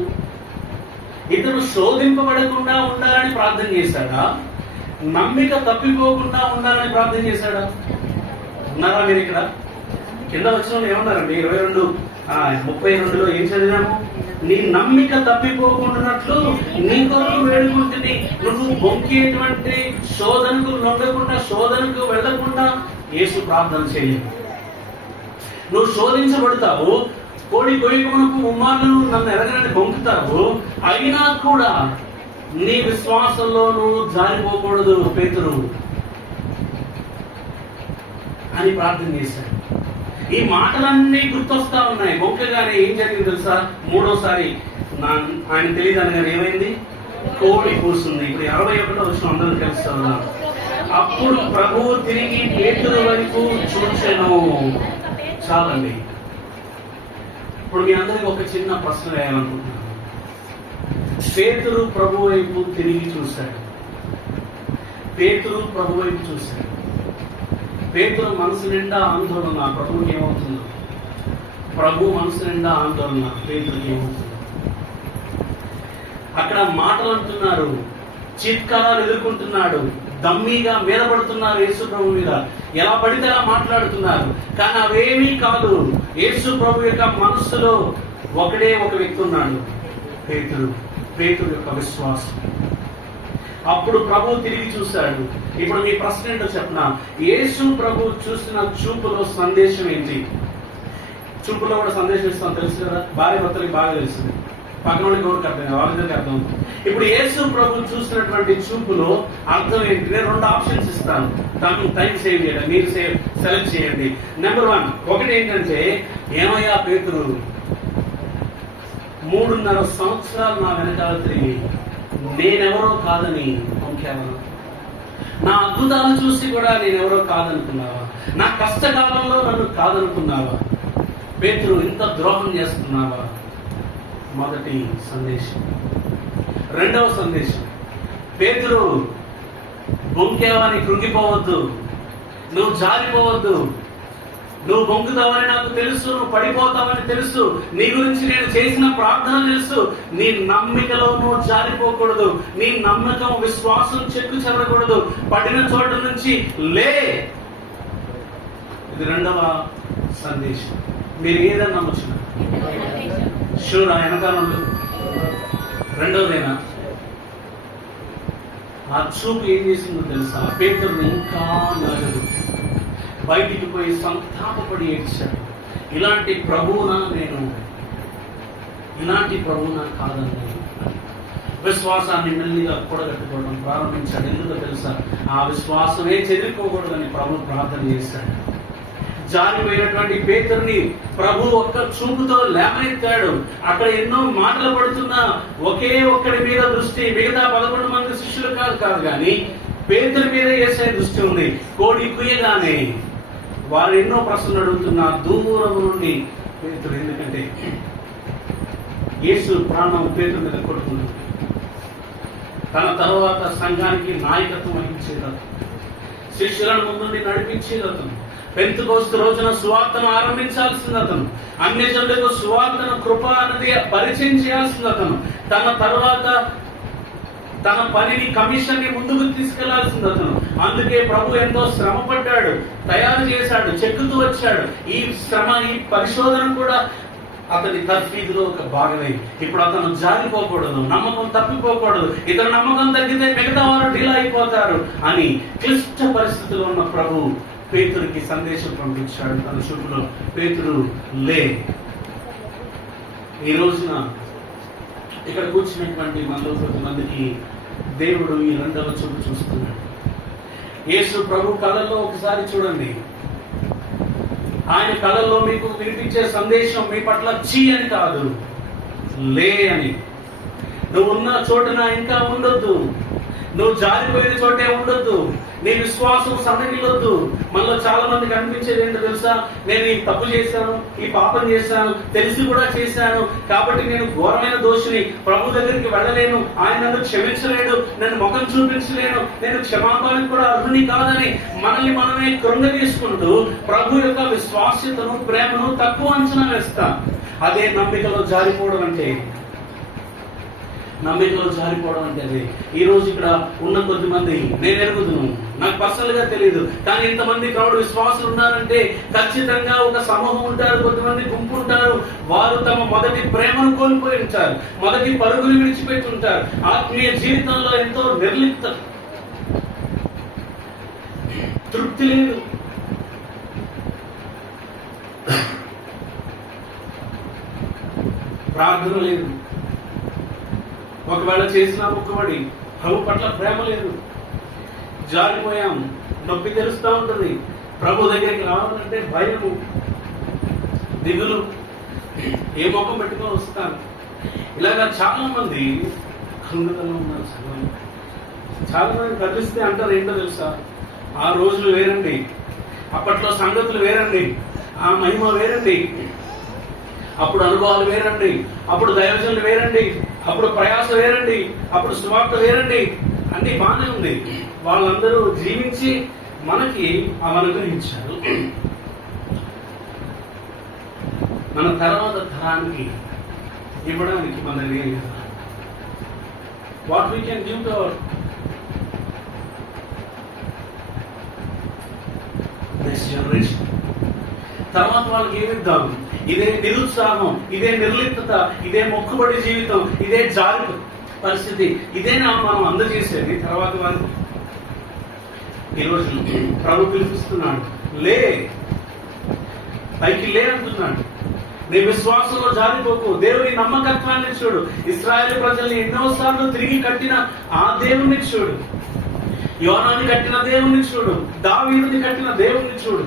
ఇతను శోధింపబడకుండా ఉండాలని ప్రార్థన చేశాడా? నమ్మిక తప్పిపోకుండా ఉండాలని ప్రార్థన చేశాడా? ఉన్నారా మీరు ఇక్కడ? కింద వచ్చిన ఏమన్నారండి? 22:32లో ఏం చదివాము? నీ నమ్మిక తప్పిపోకుండానట్లు నీ కొరకు వేడుకుంటుంది. నువ్వు బొంకేటువంటి శోధనకు లొంగకుండా, శోధనకు వెళ్లకుండా యేసు ప్రార్థన చేయలేదు. నువ్వు శోధించబడతావు, కోడి కొయ్యకునకు ఉమ్మార్లు నన్ను ఎరగనని బొంకుతావు, అయినా కూడా నీ విశ్వాసంలో నువ్వు జారిపోకూడదు పేతురు అని ప్రార్థన చేశాడు. ఈ మాటలన్నీ గుర్తొస్తా ఉన్నాయి. బొంకగానే ఏం జరిగింది తెలుసా? 3వసారి ఆయన తెలియదు అనగానే ఏమైంది? కోడి కూర్చుంది. ఇప్పుడు 61వ వచనం అందరూ తెలుస్తా ఉన్నారు. అప్పుడు ప్రభువు తిరిగి పేతురు వైపు చూచెను. చాలండి. ఇప్పుడు మీ అందరికి ఒక చిన్న ప్రశ్న వేయాలనుకుంటున్నాను. పేతురు ప్రభు వైపు తిరిగి చూశాడు. పేతురు ప్రభు వైపు చూశాడు. పేతురు మనసు నిండా ఆందోళన, ప్రభువుకి ఏమవుతుందో. ప్రభు మనసు నిండా ఆందోళన, పేతురుకి ఏమవుతుందో. అక్కడ మాటలు అంటున్నారు, చిత్కారాలు ఎదుర్కొంటున్నాడు, దమ్మీగా మీద పడుతున్నారు యేసు ప్రభు మీద, ఎలా పడితే అలా మాట్లాడుతున్నారు. కానీ అవేమీ కాదు. యేసు ప్రభు యొక్క మనస్సులో ఒకడే ఒక వ్యక్తి ఉన్నాడు, పేతురు యొక్క విశ్వాసం. అప్పుడు ప్రభు తిరిగి చూశాడు. ఇప్పుడు మీ ప్రశ్న ఏంటో చెప్పనా? యేసు ప్రభు చూసిన చూపులో సందేశం ఏంటి? చూపులో కూడా సందేశం ఇస్తాం తెలుసు కదా, భార్య భర్తలకి బాగా తెలుసు, పక్కన వాళ్ళకి ఎవరికి అర్థం కాదు, వాళ్ళిద్దరికి అర్థం. ఇప్పుడు యేసు ప్రభు చూసినటువంటి చూపులో అర్థం ఏంటి? నేను 2 ఆప్షన్స్ ఇస్తాను, టైం సేవ్ చేయండి, మీరు సెలెక్ట్ చేయండి. నెంబర్ 1 ఒకటి ఏంటంటే, ఏమయ్యా పేతురు, 3.5 సంవత్సరాలు నా వెనకాల తిరిగి నేనెవరో కాదని పంపావా? నా అద్భుతాలు చూసి కూడా నేనెవరో కాదనుకున్నావా? నా కష్టకాలంలో నన్ను కాదనుకున్నావా? పేతురు, ఇంత ద్రోహం చేస్తున్నావా? మొదటి సందేశం. 2వ సందేశం, పేతురు బొంకేవాని కృంగిపోవద్దు, నువ్వు జారిపోవద్దు. నువ్వు బొంకుతావని నాకు తెలుసు, నువ్వు పడిపోతావని తెలుసు, నీ గురించి నేను చేసిన ప్రార్థన తెలుసు. నీ నమ్మికలో నువ్వు జారిపోకూడదు, నీ నమ్మకం, విశ్వాసం చెక్కు చెదరకూడదు. పడిన చోట నుంచి లే, ఇది రెండవ సందేశం. మీరు ఏదన్నా నమ్మొచ్చిన షూర్ వెనకాల రెండవదైనా ఆ చూపు ఏం చేసిందో తెలుసా? పేతురుని ఇంకా నగదు బయటికి పోయి సంతాపపడి ఏడ్చాడు. ఇలాంటి ప్రభువునా కాదని విశ్వాసాన్ని మెల్లిగా కూడగట్టుకోవడం ప్రారంభించాడు. ఎందుకో తెలుసా? ఆ విశ్వాసమే చెదిరిపోకూడదని ప్రభు ప్రార్థన చేశాడు. జారిపోయినటువంటి పేతురుని ప్రభు ఒక్క చూపుతో లేవనెత్తాడు. అక్కడ ఎన్నో మాటలు పడుతున్నా ఒకే ఒక్కడి మీద దృష్టి, మిగతా 11 మంది శిష్యులు కాదు కానీ పేతురు మీద యేసయ్య దృష్టి ఉంది. కోడి కుయ్యగానే వారు ఎన్నో ప్రశ్నలు అడుగుతున్నా దూరం నుండి పేతురు, ఎందుకంటే యేసు ప్రాణం పేతురు మీద కొడుతుంది. తన తర్వాత సంఘానికి నాయకత్వం వహించేది అతను, శిష్యులను ముందుండి నడిపించేది అతను, పెంతెకోస్తు రోజున సువార్తను ఆరంభించాల్సింది అతను, అన్యజనులకు సువార్తను కృప అనేది పరిచయం చేయాల్సింది అతను, తన తర్వాత తన పనిని కమిషన్ ని ముందుకు తీసుకెళ్లాల్సింది అతను. అందుకే ప్రభు ఎంతో శ్రమ పడ్డాడు, తయారు చేశాడు, చెక్కుతూ వచ్చాడు. ఈ శ్రమ, ఈ పరిశోధన కూడా అతని తర్ఫీదులో ఒక భాగమే. ఇప్పుడు అతను జారిపోకూడదు, నమ్మకం తప్పిపోకూడదు. ఇతను నమ్మకం తగ్గితే మిగతా వారు ఢీలా అయిపోతారు అని క్లిష్ట పరిస్థితిలో ఉన్న ప్రభు పేతురుకి సందేశం పంపించాడు. తన చూపులో పేతురు లే. ఈ రోజున ఇక్కడ కూర్చున్నటువంటి మనలో కొంతమందికి దేవుడు ఈ రెండవ చూపు చూస్తున్నాడు. యేసు ప్రభు కళల్లో ఒకసారి చూడండి. ఆయన కళల్లో మీకు వినిపించే సందేశం మీ పట్ల చీ అని కాదు, లే అని. నువ్వు ఉన్న చోటున ఇంకా ఉండొద్దు, నువ్వు జారిపోయిన చోటే ఉండొద్దు, నీ విశ్వాసం సన్నగిల్లొద్దు. మనలో చాలా మందికి అనిపించేది ఏంటో తెలుసా? నేను ఈ తప్పు చేశాను, ఈ పాపం చేశాను, తెలిసి కూడా చేశాను, కాబట్టి నేను ఘోరమైన దోషిని, ప్రభు దగ్గరికి వెళ్ళలేను, ఆయన నన్ను క్షమించలేడు, నన్ను ముఖం చూపించలేను, నేను క్షమాపణకు కూడా అర్హుని కాదని మనల్ని మనమే కృంగదీసుకుంటూ ప్రభు యొక్క విశ్వాస్యతను, ప్రేమను తక్కువ అంచనా వేస్తాం. అదే నమ్మికలో జారిపోవడం అంటే. నమ్మికలో జారిపోవడం అంటే అదే. ఈ రోజు ఇక్కడ ఉన్న కొద్దిమంది, నేను ఎరుగుదును, నాకు పర్సనల్ గా తెలియదు, కానీ ఇంతమంది క్రౌడ్ విశ్వాసులు ఉన్నారంటే ఖచ్చితంగా ఒక సమూహం ఉంటారు, కొద్దిమంది గుంపు ఉంటారు. వారు తమ మొదటి ప్రేమను కోల్పోయి ఉంటారు, మొదటి పరుగులు విడిచిపెట్టి ఉంటారు. ఆత్మీయ జీవితంలో ఎంతో నిర్లిప్త, తృప్తి లేదు, ప్రార్థన లేదు, ఒకవేళ చేసిన మొక్కుబడి ప్రభు పట్ల ప్రేమ లేదు, జారిపోయాం, నొప్పి తెలుస్తూ ఉంటుంది. ప్రభు దగ్గరికి రావాలంటే భయము, దిగులు, ఏ మొక్కం పెట్టుకొని వస్తాను. ఇలాగా చాలా మంది కృంగతలో ఉన్నారు. చాలా మంది కదిలిస్తే అంటారు ఏంటో తెలుసా? ఆ రోజులు వేరండి, అప్పట్లో సంగతులు వేరండి, ఆ మహిమ వేరండి, అప్పుడు అనుభవాలు వేరండి, అప్పుడు దైవజనులు వేరండి, అప్పుడు ప్రయాస వేరండి, అప్పుడు సువార్త వేరండి. అన్ని బాగానే ఉంది. వాళ్ళందరూ జీవించి మనకి అనుగ్రహించారు. మన తర్వాత తరానికి ఇవ్వడానికి మన దగ్గర what we can give to our next generation. తర్వాత వాళ్ళకి ఏమిద్దాం? ఇదే నిరుత్సాహం, ఇదే నిర్లిప్తత, ఇదే మొక్కుబడి జీవితం, ఇదే జారి పరిస్థితి, ఇదేనా మనం అందజేసేది తర్వాత వాళ్ళకి? ఈరోజు ప్రభు పిలిపిస్తున్నాడు, లే, పైకి లే అంటున్నాడు. నీ విశ్వాసంలో జారిపోకు, దేవుని నమ్మకత్వాన్ని చూడు. ఇశ్రాయేలు ప్రజల్ని ఎన్నోసార్లు తిరిగి కట్టిన ఆ దేవుణ్ణి చూడు, యోనాని కట్టిన దేవుణ్ణి చూడు, దావీదుని కట్టిన దేవుణ్ణి చూడు,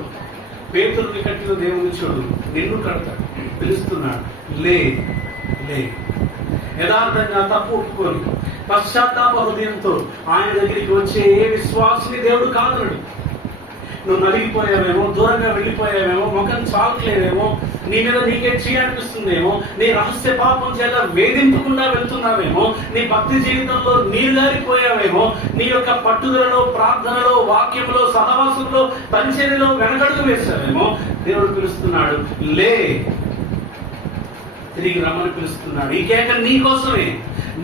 పేతురుని కట్టిన దేవుని చూడు. నిన్ను కడతాడు, పిలుస్తున్నాడు, లే లే. యథార్థంగా తప్పు ఒప్పుకొని పశ్చాత్తాప హృదయంతో ఆయన దగ్గరికి వచ్చే ఏ విశ్వాసిని దేవుడు కాదనడు. నువ్వు నలిగిపోయావేమో, దూరంగా వెళ్ళిపోయావేమో, ముఖం చాలట్లేదేమో, నీ మీద నీకే చేయాలనిపిస్తుందేమో, నీ రహస్య పాపం చేత వేధింపకుండా వెళ్తున్నావేమో, నీ భక్తి జీవితంలో నీరుగారిపోయావేమో, నీ యొక్క పట్టుదలలో, ప్రార్థనలో, వాక్యంలో, సహవాసంలో, పరిచర్యలో వెనకడుగు వేశావేమో. దేవుడు పిలుస్తున్నాడు, లే, తిరిగి రమ్మని పిలుస్తున్నాడు. ఈ కేక నీ కోసమే,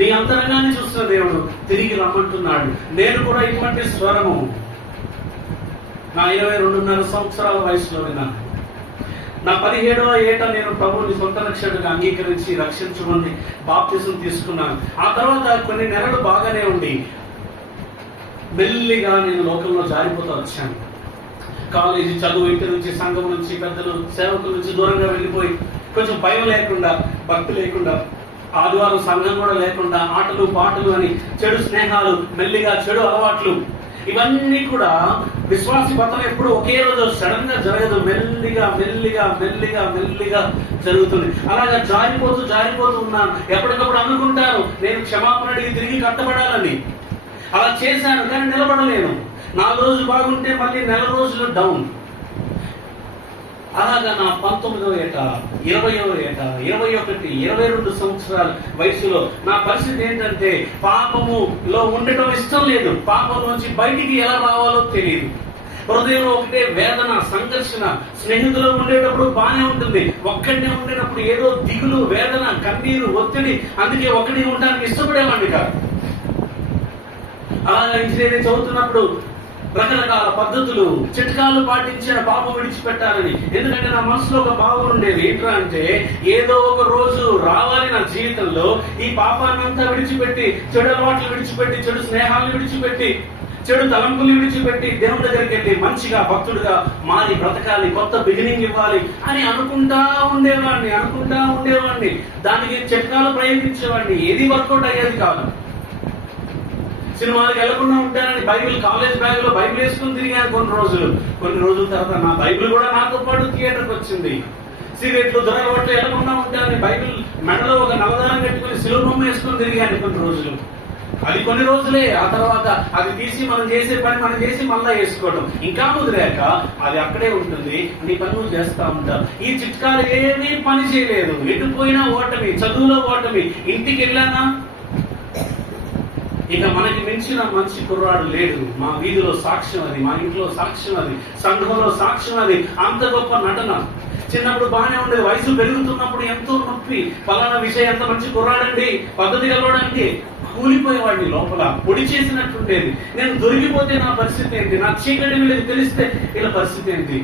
నీ అంతరంగాన్ని చూస్తున్న దేవుడు తిరిగి రమ్మంటున్నాడు. నేను కూడా ఇటువంటి స్వరము నా 22.5 సంవత్సరాల వయసులో విన్నాను. నా 17వ ఏట నేను ప్రభువుని సొంత రక్షకుడిగా అంగీకరించి రక్షించుకుని బాప్తిజం తీసుకున్నాను. ఆ తర్వాత కొన్ని నెలలు బాగానే ఉండి మెల్లిగా నేను లోకంలో జారిపోతూ వచ్చాను. కాలేజీ చదువు, ఇంటి నుంచి, సంఘం నుంచి, పెద్దలు, సేవకుల నుంచి దూరంగా వెళ్ళిపోయి కొంచెం భయం లేకుండా, భక్తి లేకుండా, ఆదివారం సంఘం కూడా లేకుండా, ఆటలు పాటలు అని చెడు స్నేహాలు, మెల్లిగా చెడు అలవాట్లు, ఇవన్నీ కూడా విశ్వాసి పతనం ఎప్పుడు ఒకే రోజు సడన్ గా జరగదు. మెల్లిగా మెల్లిగా మెల్లిగా మెల్లిగా జరుగుతుంది. అలాగా జారిపోతూ ఉన్నాను. ఎప్పటికప్పుడు అనుకుంటాను నేను క్షమాపణ అడిగి తిరిగి కట్టబడాలని. అలా చేశాను, కానీ నిలబడలేను. 4 రోజులు బాగుంటే మళ్ళీ 4 రోజులు డౌన్. అలాగా నా 19వ ఏట, 20వ ఏట, 21, 22 సంవత్సరాల వయసులో నా పరిస్థితి ఏంటంటే పాపములో ఉండటం ఇష్టం లేదు. పాపంలోంచి బయటికి ఎలా రావాలో తెలియదు. హృదయంలో ఒకటే వేదన, సంఘర్షణ. స్నేహితులు ఉండేటప్పుడు బాగానే ఉంటుంది, ఒక్కడినే ఉండేటప్పుడు ఏదో దిగులు, వేదన, కన్నీరు, ఒత్తిడి. అందుకే ఒక్కడిని ఉండడానికి ఇష్టపడేవాడిని కాదు. అలాగా ఇంజనీరింగ్ చదువుతున్నప్పుడు రకరకాల పద్ధతులు, చిట్కాలు పాటించిన పాపం విడిచిపెట్టాలని. ఎందుకంటే నా మనసులో ఒక భావం ఉండేది. ఏంట్రా అంటే ఏదో ఒక రోజు రావాలి నా జీవితంలో ఈ పాపాన్నంతా విడిచిపెట్టి, చెడు అలవాట్లు విడిచిపెట్టి, చెడు స్నేహాలను విడిచిపెట్టి, చెడు తలంపులు విడిచిపెట్టి దేవుని దగ్గరికి వెళ్ళి మంచిగా భక్తుడిగా మారి బ్రతకాలి, కొత్త బిగినింగ్ ఇవ్వాలి అని అనుకుంటా ఉండేవాడిని. దానికి చిట్కాలు ప్రయోగించేవాడిని. ఏది వర్కౌట్ అయ్యేది కాదు. సినిమాలకు వెళ్లకుండా ఉంటానని బైబిల్, కాలేజ్ బ్యాగ్ లో బైబిల్ వేసుకుని తిరిగాను కొన్ని రోజుల తర్వాత నా బైబిల్ కూడా నాతో పాటు థియేటర్కి వచ్చింది. సిగరెట్లు, దొరకబట్లు వెళ్లకుండా ఉంటానని బైబిల్ మెడలో ఒక నవదారం కట్టుకుని సిలువ బొమ్మ వేసుకుని తిరిగాను కొన్ని రోజులు. అది కొన్ని రోజులే. ఆ తర్వాత అది తీసి మనం చేసే పని మనం చేసి మళ్ళా వేసుకోవడం. ఇంకా కుదిరాక అది అక్కడే ఉంటుంది. నీ పని నువ్వు చేస్తా ఉంటావు. ఈ చిట్కాలు ఏమీ పని చేయలేదు. ఎటు పోయినా ఓటమి, చదువులో ఓటమి. ఇంటికి వెళ్ళానా ఇక మనకి మించిన మంచి కుర్రాడు లేడు. మా వీధిలో సాక్ష్యం అది, మా ఇంట్లో సాక్ష్యం అది, సంఘంలో సాక్ష్యం అది. అంత గొప్ప నటన. చిన్నప్పుడు బాగానే ఉండేది. వయసు పెరుగుతున్నప్పుడు ఎంతో నొప్పి. పలానా విషయం ఎంత మంచి కుర్రాడండి, పద్ధతి కలవడానికి కూలిపోయేవాడిని. లోపల పొడి చేసినట్టుండేది. నేను దొరికిపోతే నా పరిస్థితి ఏంటి, నా చీకటి వీళ్ళకి తెలిస్తే వీళ్ళ పరిస్థితి ఏంటి?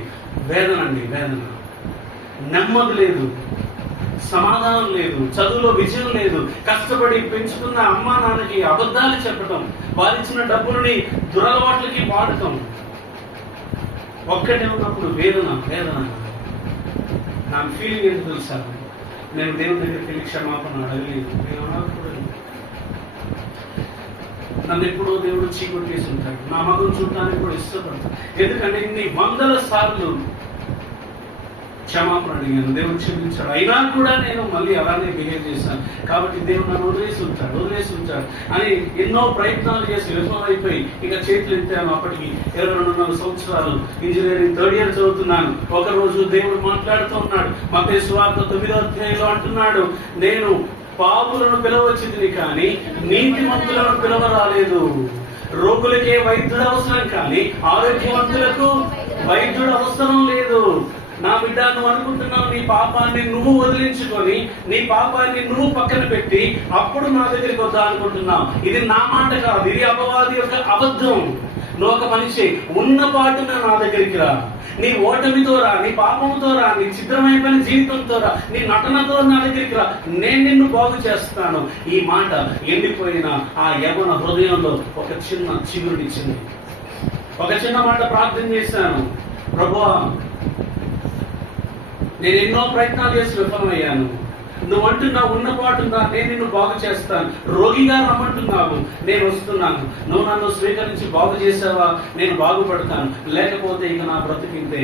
వేదన అండి, వేదన. నెమ్మది లేదు, సమాధానం లేదు, చదువులో విజయం లేదు. కష్టపడి పెంచుకున్న అమ్మా నాన్నకి అబద్ధాలు చెప్పటం, వారిచ్చిన డబ్బులని దురలవాట్లకి వాడటం. ఒక్కటే ఉన్నప్పుడు వేదన. నా ఫీలింగ్ ఏంటి తెలుసా? నేను దేవుని దగ్గరికి వెళ్ళి క్షమాపణ అడగలేదు. నేను అడగకూడదు. నన్ను ఎప్పుడో దేవుడు చీకొట్టేసి ఉంటాడు. నా మగం చూడటానికి కూడా ఇష్టపడతాను. ఎందుకంటే ఇన్ని 100 సార్లు క్షమాపణ అడిగాను, దేవుడు క్షమించాడు. అయినా కూడా నేను మళ్ళీ అలానే బిహేవ్ చేశాను. కాబట్టి దేవుడు నన్ను వదిలేసి ఉంటాడు అని ఎన్నో ప్రయత్నాలు చేసి విఫలమైపోయి ఇక చేతులు ఎత్తాను. అప్పటికి 22.5 సంవత్సరాలు, ఇంజనీరింగ్ 3rd ఇయర్ చదువుతున్నాను. ఒకరోజు దేవుడు మాట్లాడుతూ ఉన్నాడు. మత్తయి సువార్త 9వ అధ్యాయంలో అంటున్నాడు, నేను పాపులను పిలవచ్చింది కానీ నీతిమంతులను పిలవరాలేదు. రోగులకే వైద్యుడు అవసరం కానీ ఆరోగ్యవంతులకు వైద్యుడు అవసరం లేదు. నా బిడ్డ, నువ్వు అనుకుంటున్నావు నీ పాపాన్ని నువ్వు వదిలించుకొని, నీ పాపాన్ని నువ్వు పక్కన పెట్టి అప్పుడు నా దగ్గరికి వద్దా అనుకుంటున్నావు. ఇది నా మాట కాదు, ఇది అపవాది యొక్క అబద్ధం. నువ్వు ఒక మనిషి ఉన్న పాటున నా దగ్గరికి రా. నీ ఓటమితో రా, నీ పాపంతో రా, నీ చిత్రమైన జీవితంతో రా, నీ నటనతో నా దగ్గరికి రా. నేను నిన్ను బాగు చేస్తాను. ఈ మాట ఎండిపోయిన ఆ యవన హృదయంలో ఒక చిన్న చిగురునిచ్చింది. ఒక చిన్న మాట ప్రార్థన చేశాను. ప్రభువా, నేను ఎన్నో ప్రయత్నాలు చేసి విఫలమయ్యాను. నువ్వు అంటున్నావు ఉన్నపాటున్నా నేను నిన్ను బాగు చేస్తాను. రోగిగా రమ్మంటున్నావు, నేను వస్తున్నాను. నువ్వు నన్ను స్వీకరించి బాగు చేసావా, నేను బాగుపడతాను. లేకపోతే ఇక నా బ్రతికింతే.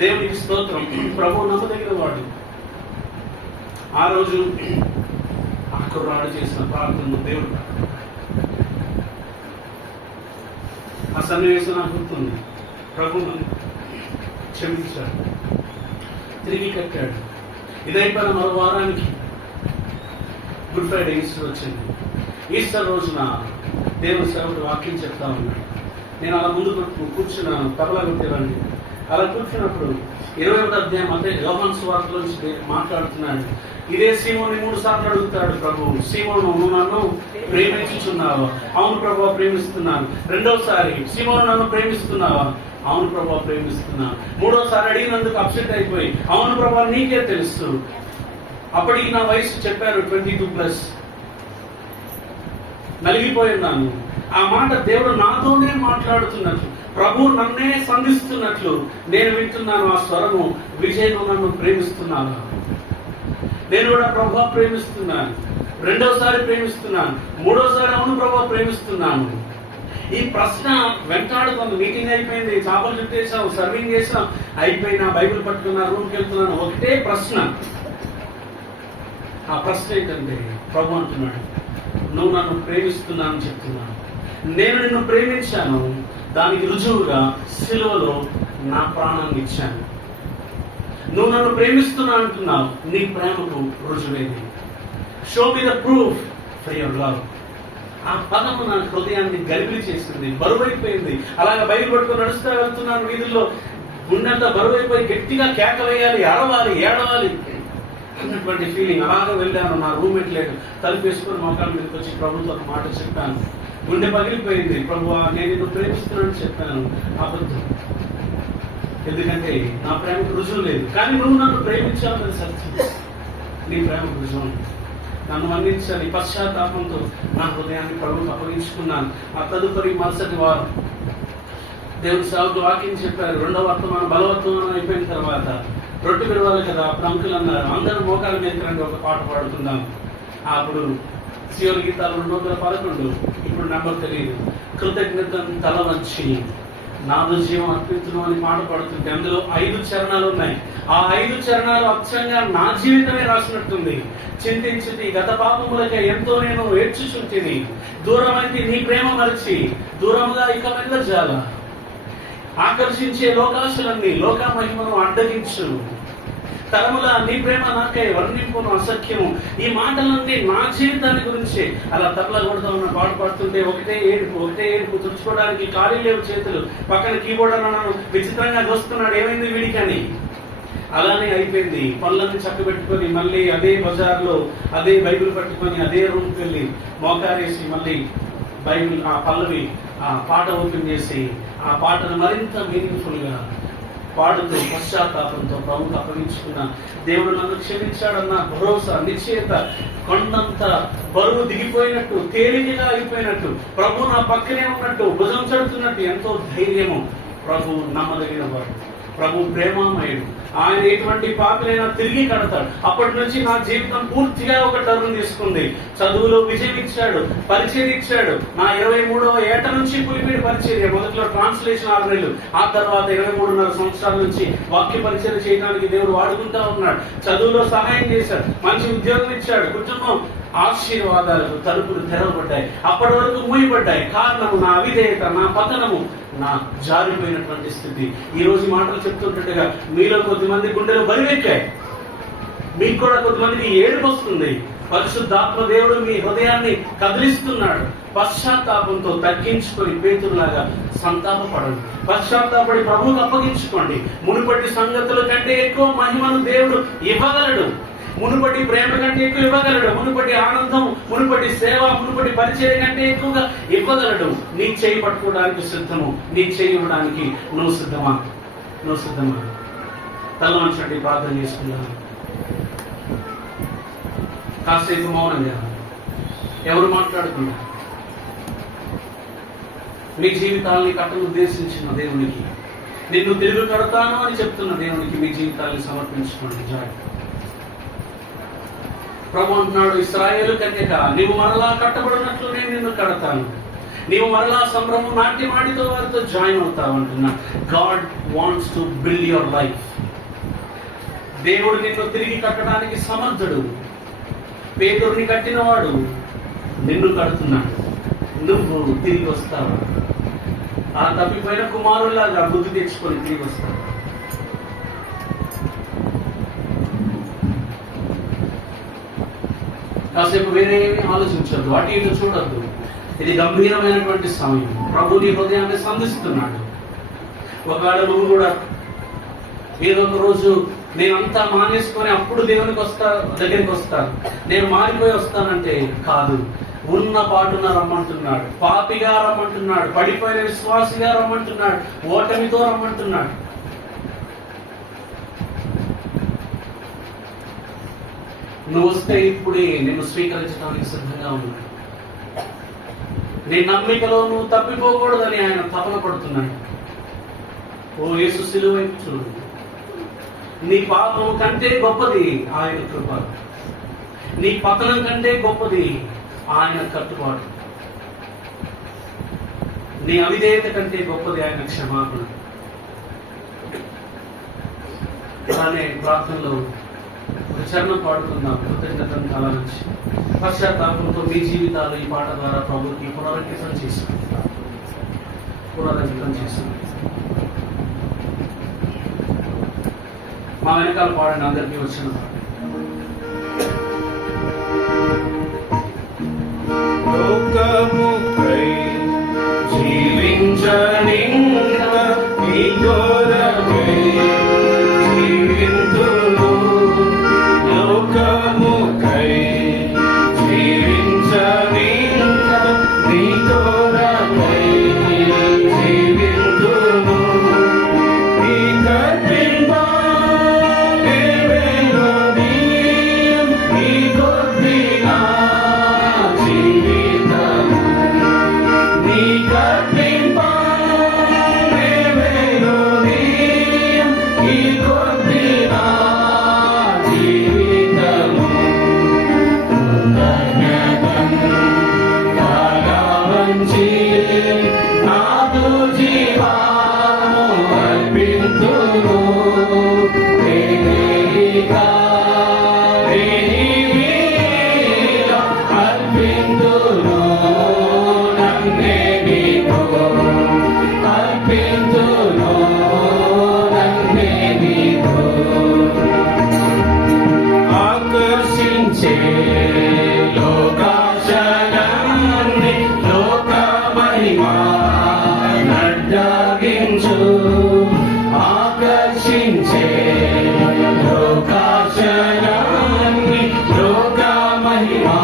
దేవునికి స్తోత్రం. ప్రభువు నమ్మదగిన వాడు. ఆ రోజు ఆ కుర్రాడు చేసిన ప్రార్థన దేవుడు, ఆ సన్నివేశం నాకు గుర్తుంది. ప్రభు క్షమించాడు, తిరిగి కట్టాడు. ఇదైపోయిన మరో వారానికి గుడ్ ఫ్రైడే, ఈస్టర్ వచ్చింది. ఈస్టర్ రోజున దేవుని సేవకుడు వాక్యం చెప్తా ఉన్నాడు. నేను అలా ముందు కూర్చున్నాను, తబలా కొట్టేవాడిని. అలా కూర్చున్నప్పుడు 21వ అధ్యాయం అంటే యోహాను సువార్తలో మాట్లాడుతున్నాడు. ఇదే సీమోని 3 సార్లు అడుగుతాడు ప్రభు, సీమోను నువ్వు నన్ను ప్రేమించుచున్నావా? అవును ప్రభు ప్రేమిస్తున్నాను. రెండోసారి సీమోను నన్ను ప్రేమిస్తున్నావా? అవును ప్రభు ప్రేమిస్తున్నాను. మూడోసారి అడిగినందుకు అప్సెట్ అయిపోయి అవును ప్రభు నీకే తెలుసు. అప్పటికి నా వయసు చెప్పారు 22+. నలిగిపోయి ఉన్నాను. ఆ మాట దేవుడు నాతోనే మాట్లాడుతున్నట్లు, ప్రభు నన్నే సంధిస్తున్నట్లు నేను వింటున్నాను. ఆ స్వరము, విజయ్ నువ్వు నన్ను ప్రేమిస్తున్నాను. నేను కూడా ప్రభు ప్రేమిస్తున్నాను. రెండోసారి ప్రేమిస్తున్నాను. మూడోసారి అవును ప్రభు ప్రేమిస్తున్నాను. ఈ ప్రశ్న వెంటాడుతుంది. మీటింగ్ అయిపోయింది, చేపలు చుట్టేసాం, సర్వింగ్ చేసాం, అయిపోయినా బైబిల్ పట్టుకున్నా, రూమ్కి వెళ్తున్నాను. ఒకటే ప్రశ్న. ఆ ప్రశ్న ఏంటంటే ప్రభు అంటున్నాడు, నువ్వు నన్ను ప్రేమిస్తున్నానని చెప్తున్నాను. నేను నిన్ను ప్రేమించాను, దానికి రుజువుగా సిలువలో నా ప్రాణాన్ని ఇచ్చాను. నువ్వు నన్ను ప్రేమిస్తున్నా అంటున్నావు, నీ ప్రేమకు రుజువేది. Show me the proof for your love. ఆ పదము నా హృదయాన్ని గలిబిలి చేసింది, బరువైపోయింది. అలాగే బైబిల్ పట్టుకొని నడుస్తూ వెళ్తున్నాను వీధుల్లో, గుండెంతా బరువైపోయి గట్టిగా కేక వేయాలి, అరవాలి, ఏడవాలి అన్నటువంటి ఫీలింగ్. అలాగే వెళ్ళాను. నా రూమ్మేట్ లేడు. తలుపు వేసుకొని మోకాళ్ళ మీదకి వచ్చి ప్రభుతో మాట చెప్పాను. గుండె పగిలిపోయింది. ప్రభు నేను నిన్ను ప్రేమిస్తున్నానని చెప్పాను. అబద్ధం. ఎందుకంటే నా ప్రేమకు రుజువు లేదు. కానీ నువ్వు నన్ను ప్రేమించాలని సత్యం. నీ ప్రేమకు రుజువు. నన్ను మన్నించాలి. పశ్చాత్తాపంతో నా హృదయాన్ని ప్రభువుకు అప్పగించుకున్నాను. ఆ తదుపరి మరుసటి వారం దేవుని సాగుకు వాక్యం చెప్పారు. రెండవ వర్తమానం బలవర్తమానం అయిపోయిన తర్వాత రొట్టె విడవాలి కదా, ప్రముఖులు అన్నారు, అందరూ మోకాల మీద రండి ఒక పాట పాడుకుందాం. అప్పుడు సియోను గీతాలు 211, ఇప్పుడు నెంబర్ తెలియదు. కృతజ్ఞతను తల వంచి నాదు జీవం అర్పించడం అని పాట పాడుతుంటే అందులో 5 చరణాలు ఉన్నాయి. ఆ 5 చరణాలు అచ్చంగా నా జీవితమే రాసినట్టుంది. చింతించి గత పాపములకే ఎంతో నేను ఏడ్చుచుంటిని, దూరమైంది నీ ప్రేమ మరచి దూరముగా ఇక వెళ్ళజాల. ఆకర్షించే లోకాశలన్నీ లోక మహిమను అడ్డగించు, తరముల నీ ప్రేమ నాకై వర్ణింపును అసఖ్యము. ఈ మాటలన్నీ నా జీవితాన్ని గురించి అలా తబలా కొడుతూ ఉన్న పాట పాడుతుంటే ఒకటే ఏడుపు తుడుచుకోవడానికి ఖాళీ లేవు చేతులు. పక్కన కీబోర్డ్ అన్నాను, విచిత్రంగా దోస్తున్నాడు, ఏమైంది వీడికని. అలానే అయిపోయింది. పనులన్నీ చక్కబెట్టుకొని మళ్ళీ అదే బజార్లో అదే బైబిల్ పట్టుకొని అదే రూమ్కి వెళ్ళి మోకారేసి మళ్ళీ బైబిల్ ఆ పల్లవి ఆ పాట ఓపెన్ చేసి ఆ పాటను మరింత మీనింగ్ఫుల్ గా పాడుతూ పశ్చాత్తాపంతో ప్రభువుకు అప్పగించుకున్న దేవుడు నన్ను క్షమించాడన్న భరోసా, నిశ్చయత, కొండంత బరువు దిగిపోయినట్టు, తేలికగా అయిపోయినట్టు, ప్రభు నా పక్కనే ఉన్నట్టు, భుజం చడుతున్నట్టు ఎంతో ధైర్యము. ప్రభు నమ్మదగిన వాడు, ప్రభు ప్రేమామయుడు. ఆయన ఎటువంటి పాపలైనా తిరిగి కడతాడు. అప్పటి నుంచి నా జీవితం పూర్తిగా ఒక టర్న్ తీసుకుంది. చదువులో విజయం ఇచ్చాడు, పరిచయం ఇచ్చాడు. నా 23వ ఏట నుంచి పులిపేడి పరిచర్య, మొదట్లో ట్రాన్స్లేషన్ 6 నెలలు, ఆ తర్వాత 23.5 సంవత్సరాల నుంచి వాక్య పరిచయం చేయడానికి దేవుడు వాడుకుంటా ఉన్నాడు. చదువులో సహాయం చేశాడు, మంచి ఉద్యోగం ఇచ్చాడు, కుటుంబం ఆశీర్వాదాలకు తలుపులు తెరవబడ్డాయి. అప్పటి వరకు మూయబడ్డాయి. కారణము నా అవిధేయత, నా పతనము, నా జారిపోయినటువంటి స్థితి. ఈ రోజు మాటలు చెప్తుంటట్టుగా మీలో కొద్దిమంది గుండెలు బరివెక్కాయి, మీకు కూడా కొద్దిమందికి ఏడుపు వస్తుంది. పరిశుద్ధాత్మ దేవుడు మీ హృదయాన్ని కదిలిస్తున్నాడు. పశ్చాత్తాపంతో తగ్గించుకొని పేతురులాగా సంతాపపడండి. పశ్చాత్తాపడి ప్రభువుకు అప్పగించుకోండి. మునుపటి సంగతుల కంటే ఎక్కువ మహిమను దేవుడు ఇవ్వగలడు. మునుపటి ప్రేమ కంటే ఎక్కువ ఇవ్వగలడు. మునుపటి ఆనందం, మునుపటి సేవ, మునుపటి పరిచయం కంటే ఎక్కువగా ఇవ్వగలడు. నీ చేయి పట్టుకోవడానికి సిద్ధము, నీ చేయి ఇవ్వడానికి నువ్వు సిద్ధమా? నువ్వు సిద్ధమా? తల వంచండి, ప్రార్థన చేసుకున్నాను. కాసేపు మౌనంగా ఎవరు మాట్లాడుతున్నారు? మీ జీవితాల్ని కట్టను ఉద్దేశించిన దేవునికి, నిన్ను తిరుగు కడతాను అని చెప్తున్న దేవునికి మీ జీవితాన్ని సమర్పించుకోండి. జాగ్రత్త. ప్రభు అంటున్నాడు, ఇశ్రాయేలు కన్యక, నీవు మరలా కట్టబడినట్లు నేను నిన్ను కడతాను. నీవు మరలా సంభ్రమం నాట్యమాడితో వారితో జాయిన్ అవుతావు అంటున్నా. God wants to build your life. దేవుడు నిన్ను తిరిగి కట్టడానికి సమర్థుడు. పేతురుని కట్టినవాడు నిన్ను కడుతున్నాడు. నువ్వు తిరిగి వస్తావు. ఆ తప్పిపోయిన కుమారులాగా బుద్ధి తెచ్చుకొని తిరిగి వస్తావు. కాసేపు వేరే ఏమీ ఆలోచించద్దు, అటు ఇటు చూడద్దు. ఇది గంభీరమైనటువంటి సమయం. ప్రభు నీ హృదయాన్ని సంధిస్తున్నాడు. ఒకవేళ నువ్వు కూడా ఏదో ఒక రోజు నేనంతా మానేసుకొని అప్పుడు దగ్గరికి వస్తాను, నేను మారిపోయి వస్తానంటే కాదు. ఉన్న పాటున రమ్మంటున్నాడు, పాపిగా రమ్మంటున్నాడు, పడిపోయిన విశ్వాసిగా రమ్మంటున్నాడు, ఓటమితో రమ్మంటున్నాడు. నువ్వు వస్తే ఇప్పుడే నేను స్వీకరించడానికి సిద్ధంగా ఉన్నాడు. నీ నమ్మికలో నువ్వు తప్పిపోకూడదని ఆయన తపన పడుతున్నాడు. ఓ యేసు శిలువ వైపు చూడు. నీ పాపం కంటే గొప్పది ఆయన కృప, నీ పతనం కంటే గొప్పది ఆయన కట్టుబాటు, నీ అవిధేయత కంటే గొప్పది ఆయన క్షమాపణ. అలానే ప్రార్థనలో ఒక చరణం పాడుకుందాం. కృతజ్ఞతను తలరించి పశ్చాత్తాపంతో మీ జీవితాలు ఈ పాట ద్వారా ప్రభుకి పునరంకితం చేశాం. మా వెనకాల పాడండి, అందరికీ వచ్చిన పాట. లోకముకై జీవించని నీ కొరకై జీవింతును. లోకముకై జీవించని నీ కొరకై జీవింతును. నీ కర్పింప దేవేలోని నీ కొద్దిగా జీవితము. నీ కర్పింప దేవేలోని నీ కొద్దిగా జీవితము. కాలవంచి నాదు జీవాము అర్పింతును. అర్పింతును నన్నే నీకు, అర్పింతును నన్నే నీకు. ఆకర్షించే లోకాశయాన్ని లోక మహిమా నడ్డాగించు. ఆకర్షించే లోకాశయాన్ని లోక మహిమా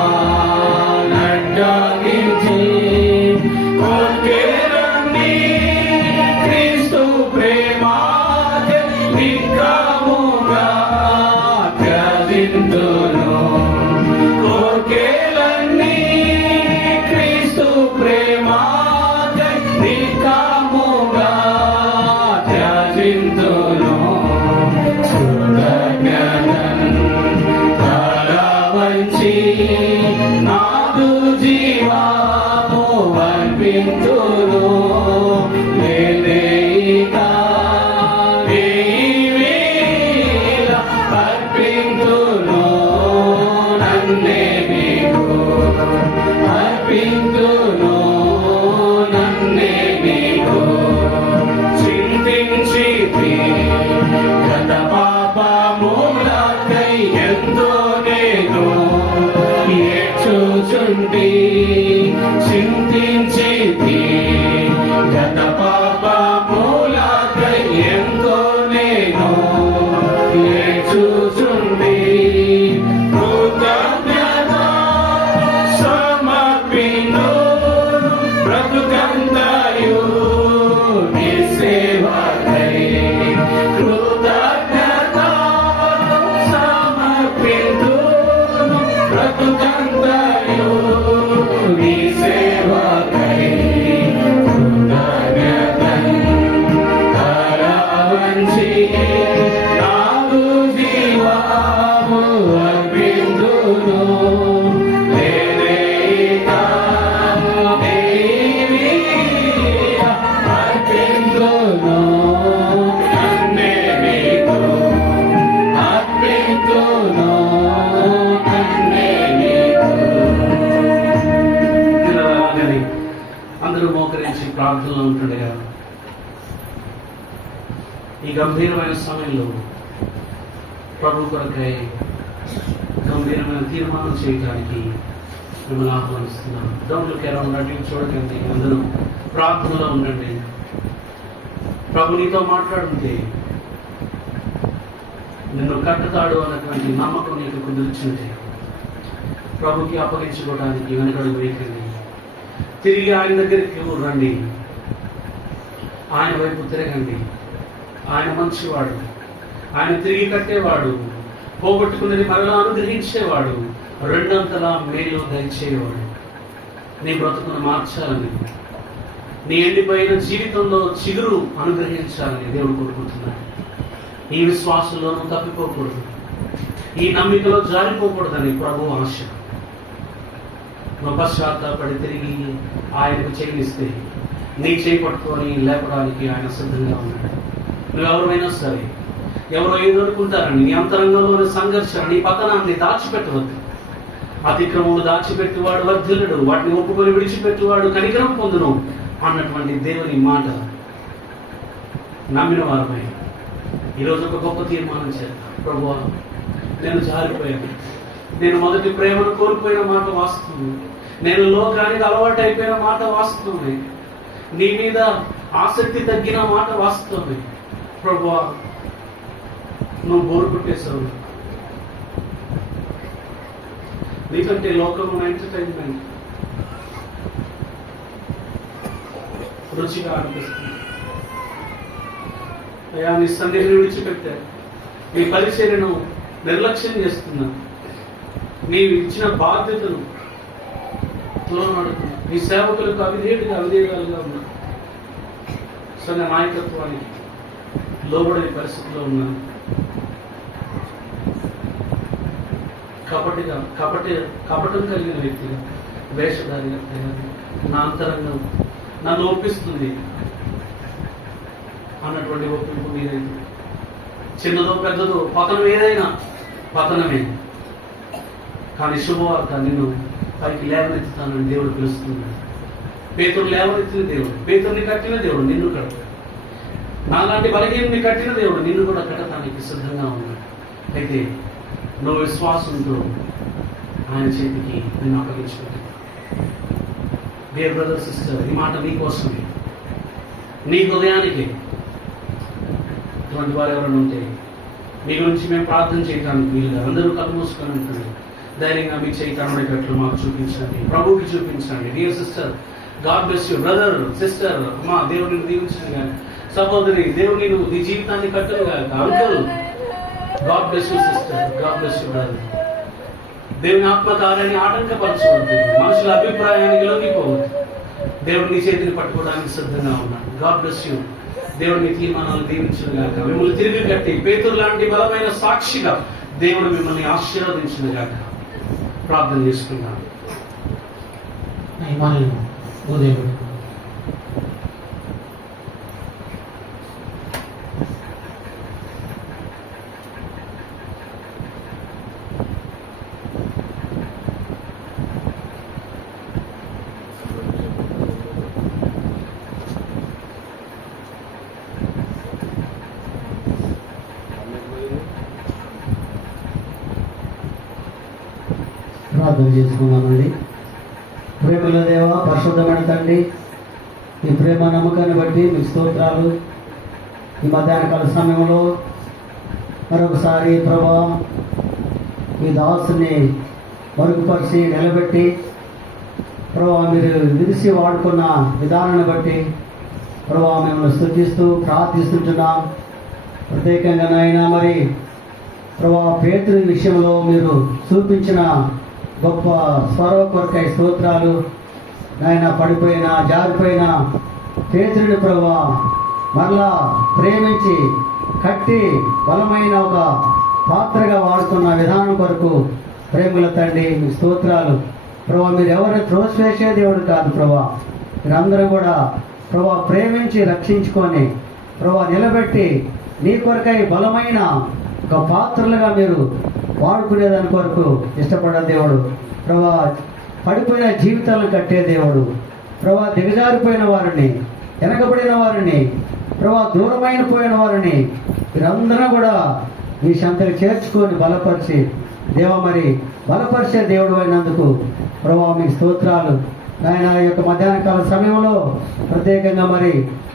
నడ్డాగించి. కోర్కెలన్నీ క్రీస్తు ప్రేమాదే నిత్యముగా త్యజింతును. కోర్కెలన్నీ క్రీస్తు ప్రేమాదే నిత్యముగా త్యజింతును. కృతజ్ఞతను తలవంచి నాదు జీవాము అర్పింతును. లేక అర్పింతును నన్నే నీకు, అర్పింతును నన్నే నీకు. చింతించి గత పాపములకై ఎంతో నేను ఏడ్చుచుండి. చింతించి గత పాపములకై ఎంతో నేను ఏడ్చుచుండి. కృతజ్ఞత సమర్పించు బ్రతుకంతయు నీ సేవకై. కృతజ్ఞత సమర్పించు బ్రతుకంతయు నీ సేవకై. కృతజ్ఞతను తలవంచి నాదు జీవము అర్పింతును. అర్పింతును నన్నే నీకు, అర్పింతును నన్నే నీకు. అందరూ మోకరించి ప్రార్థనలో ఉంటుండగా ఈ గంభీరమైన సమయంలో ప్రభు కొరకై గంభీరమైన తీర్మానం చేయడానికి మిమ్మల్ని ఆహ్వానిస్తున్నాను. డోంట్ లుక్ అరౌండ్, అటు చూడకండి, అందరూ ప్రార్థనలో ఉండండి. ప్రభు నీతో మాట్లాడుంటే నిన్ను కట్టుతాడు అన్నటువంటి నమ్మకం నీకు కుదిర్చుంటే ప్రభుకి అప్పగించుకోవడానికి వెనకడుగు వేయకండి. తిరిగి ఆయన దగ్గరికి రండి, ఆయన వైపు తిరగండి. ఆయన మంచివాడు, ఆయన తిరిగి కట్టేవాడు, పోగొట్టుకున్నది మరలా అనుగ్రహించేవాడు, రెండంతలా మేలు దయచేవాడు. నీ బ్రతుకును మార్చాలని, నీ ఎండిపోయిన జీవితంలో చిగురు అనుగ్రహించాలని దేవుడు కోరుకుంటున్నాడు. ఈ విశ్వాసంలోనూ తప్పిపోకూడదు, ఈ నమ్మికలో జారిపోకూడదని ప్రభు ఆశ. నువ్వు పశ్చాత్తాపడి తిరిగి ఆయనకు చెల్లిస్తే నీ చేయి పట్టుకొని లేపడానికి ఆయన సిద్ధంగా ఉన్నాడు. నువ్వు ఎవరైనా సరే, ఎవరో ఏదో అనుకుంటారని నీ అంతరంగంలోని సంఘర్షణ, నీ పతనాన్ని దాచిపెట్టవద్దు. అతిక్రమములు దాచిపెట్టువాడు వర్ధిల్లుడు, వాటిని ఒప్పుకొని విడిచిపెట్టువాడు కనికరం పొందును అన్నటువంటి దేవుని మాట నమ్మిన వారమై ఈరోజు ఒక గొప్ప తీర్మానం చేద్దాం. ప్రభువా, నేను జారిపోయాను, నేను మొదటి ప్రేమను కోల్పోయిన మాట వాస్తవం, నేను లోకానికి అలవాటు అయిపోయిన మాట వాస్తవమే, నీ మీద ఆసక్తి తగ్గిన మాట వాస్తవమే. ప్రభువా, నువ్వు బోరు కొట్టేశావు. నీకంటే లోకము ఎంటర్టైన్మెంట్ రుచిగా అనిపిస్తుంది. అయ్యా, నీ సందేహాన్ని విడిచిపెట్టారు, నీ పరిచర్యను నిర్లక్ష్యం చేస్తున్నా, నీవు ఇచ్చిన బాధ్యతను తోలనడుతున్నా, నీ సేవకులకు అవిధేయులుగా ఉన్నా, సంఘ నాయకత్వానికి లోబడే పరిస్థితిలో ఉన్నాను. కపటం కలిగిన వ్యక్తిగా, వేషధారిగా నా అంతరంగం నన్ను ఒప్పిస్తుంది అన్నటువంటి ఒప్పింపు మీరైంది. చిన్నదో పెద్దదో పతనం ఏదైనా పతనమే, కానీ శుభవార్త నిన్ను పైకి లేవనెత్తుతానని దేవుడు పిలుస్తున్నాడు. పేతురు లేవనెత్తిన దేవుడు, పేతుర్ని కట్టిన దేవుడు నిన్ను కడతాడు. నాలాంటి బలహీనుని కట్టిన దేవుడు నిన్ను కూడా కట్టడానికి సిద్ధంగా ఉన్నాడు. అయితే నువ్వు విశ్వాసంతో ఆయన చేతికి నిన్ను అప్పగించుకుంటావు. డియర్ బ్రదర్, సిస్టర్, ఈ మాట నీ కోసమే, నీ హృదయానికి. ఇటువంటి వారు ఎవరైనా ఉంటే మీ గురించి మేము ప్రార్థన చేయడానికి వీలుగా అందరూ కళ్ళు మూసుకొని ఉంటుంది. ధైర్యంగా మీ చేయి కనబడేటట్లు మాకు చూపించండి, ప్రభువుకి చూపించండి. Dear sister, God bless you. Brother, sister, అమ్మా, దేవుడిని దీవించను గాక. సహోదరి, దేవుని నువ్వు నీ జీవితాన్ని కట్టను గాక. Uncle, God bless you. Sister, God bless you. Brother, దేవుని ఆత్మకార్యాన్ని ఆటంకపరచవద్దు, మనుషుల అభిప్రాయానికి లొంగిపోవద్దు. దేవుడు నీ చేతిని పట్టుకోవడానికి సిద్ధంగా ఉన్నాడు. God bless you. దేవుడిని తీర్మానాలు దీవించను గాక. మిమ్మల్ని తిరిగి కట్టి పేతురు లాంటి బలమైన సాక్షిగా దేవుడు మిమ్మల్ని ఆశీర్వదించును గాక. ప్రార్థన చేసుకున్నాను. ప్రార్థన చేసుకున్నామండి. ప్రేమల దేవ, పరిశుద్ధమైన తండ్రి, ఈ ప్రేమ నమ్మకాన్ని బట్టి మీకు స్తోత్రాలు. ఈ మధ్యాహ్న కాల సమయంలో మరొకసారి ప్రభా, ఈ దాసుని మరుగుపరిచి నిలబెట్టి ప్రభా మీరు విరిసి వాడుకున్న విధానాన్ని బట్టి ప్రభా మిమ్మల్ని స్తుతిస్తూ ప్రార్థిస్తుంటున్నాం. ప్రత్యేకంగా నాయన, మరి ప్రభా పేతురు విషయంలో మీరు చూపించిన గొప్ప స్వర కొరకై స్తోత్రాలు. నాయన, పడిపోయిన జారిపోయిన పేతురుని ప్రభా మరలా ప్రేమించి కట్టి బలమైన ఒక పాత్రగా వాడుతున్న విధానం కొరకు ప్రేమల తండ్రి మీ స్తోత్రాలు. ప్రభా మీరు ఎవరు త్రోసివేసే దేవుడు కాదు ప్రభా, మీరందరూ కూడా ప్రభా ప్రేమించి రక్షించుకొని ప్రభా నిలబెట్టి నీ కొరకై బలమైన ఒక పాత్రలుగా మీరు వాడుకునేదాని కొరకు ఇష్టపడే దేవుడు ప్రభా. పడిపోయిన జీవితాలను కట్టే దేవుడు ప్రభా. దిగజారిపోయిన వారిని, వెనకబడిన వారిని ప్రభా, దూరమైన పోయిన వారిని మీరందరూ కూడా మీ సంతకి చేర్చుకొని బలపరిచి దేవ మరి బలపరిచే దేవుడు అయినందుకు ప్రభా మీకు స్తోత్రాలు. నాయన, ఈ యొక్క మధ్యాహ్న కాల సమయంలో ప్రత్యేకంగా మరి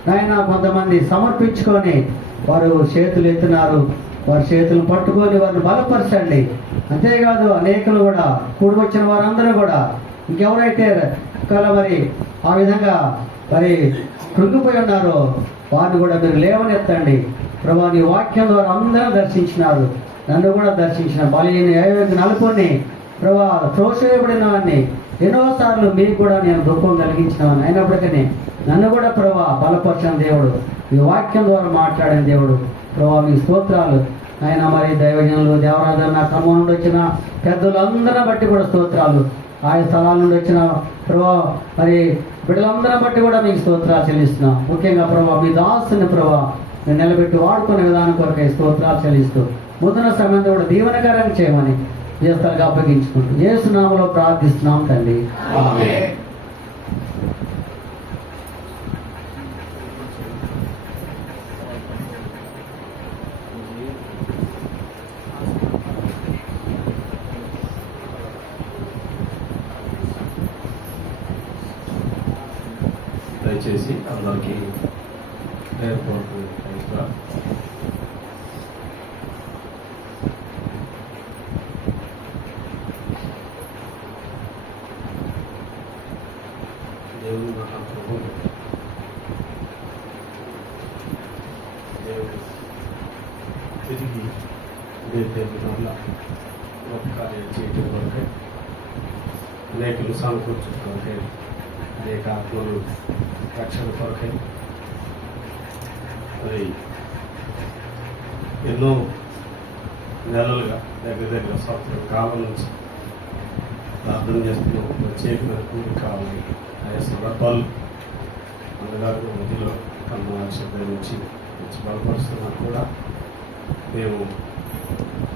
నాయన కొంతమంది సమర్పించుకొని వారు చేతులు ఎత్తున్నారు. వారి చేతులను పట్టుకొని వారిని బలపరచండి. అంతేకాదు అనేకులు కూడా కూడి వచ్చిన వారందరూ కూడా ఇంకెవరైతే మరి ఆ విధంగా మరి కృంగిపోయి ఉన్నారో వారిని కూడా మీరు లేవనెత్తండి. ప్రభా నీ వాక్యం ద్వారా అందరూ దర్శించినారు, నన్ను కూడా దర్శించిన బలహీన నలుపుని ప్రభా త్రోసివేయబడిన వాడిని ఎన్నోసార్లు మీకు కూడా నేను దుఃఖం కలిగించినవాడిని. అయినప్పటికీ నన్ను కూడా ప్రభా బలపరచిన దేవుడు, ఈ వాక్యం ద్వారా మాట్లాడిన దేవుడు ప్రభా మీ స్తోత్రాలు. ఆయన మరి దైవజనులు దేవరాజన్న క్రమం నుండి వచ్చిన పెద్దలందరిని బట్టి కూడా స్తోత్రాలు. ఆయా స్థలాల నుండి వచ్చిన ప్రభా మరి బిడ్డలందరిని బట్టి కూడా మీకు స్తోత్రాలు చెల్లిస్తున్నాం. ముఖ్యంగా ప్రభా మీ దాసుని ప్రభా మీరు నిలబెట్టి వాడుకునే విధానం కొరకై స్తోత్రాలు చెల్లిస్తూ ముద్రణ సమయంలో కూడా దీవెనకరంగా చేయమని చేస్తారుగా అప్పగించుకుంటూ యేసు నామములో ప్రార్థిస్తున్నాం తండ్రి. ఆమేన్. దయచేసి అందరికీ ఎయిర్పోర్ట్ దేవుని మహాప్రభు దేవుడు తిరిగి దేవుని వల్ల గొప్ప కార్యాలు చేయటం కొరకే అనేకలు సమకూర్చడం కొరకే అనేక ఆత్మలు రక్షణ కొరకై మరి ఎన్నో నెలలుగా దగ్గర సంవత్సరం కాలం నుంచి ప్రార్థన చేస్తున్నాం. ప్రత్యేకమైన కూడి కావాలి ఆయా సందర్భాలు అందగారు మధ్యలో కన్నా శబ్దం నుంచి బలపరుస్తున్నా కూడా మేము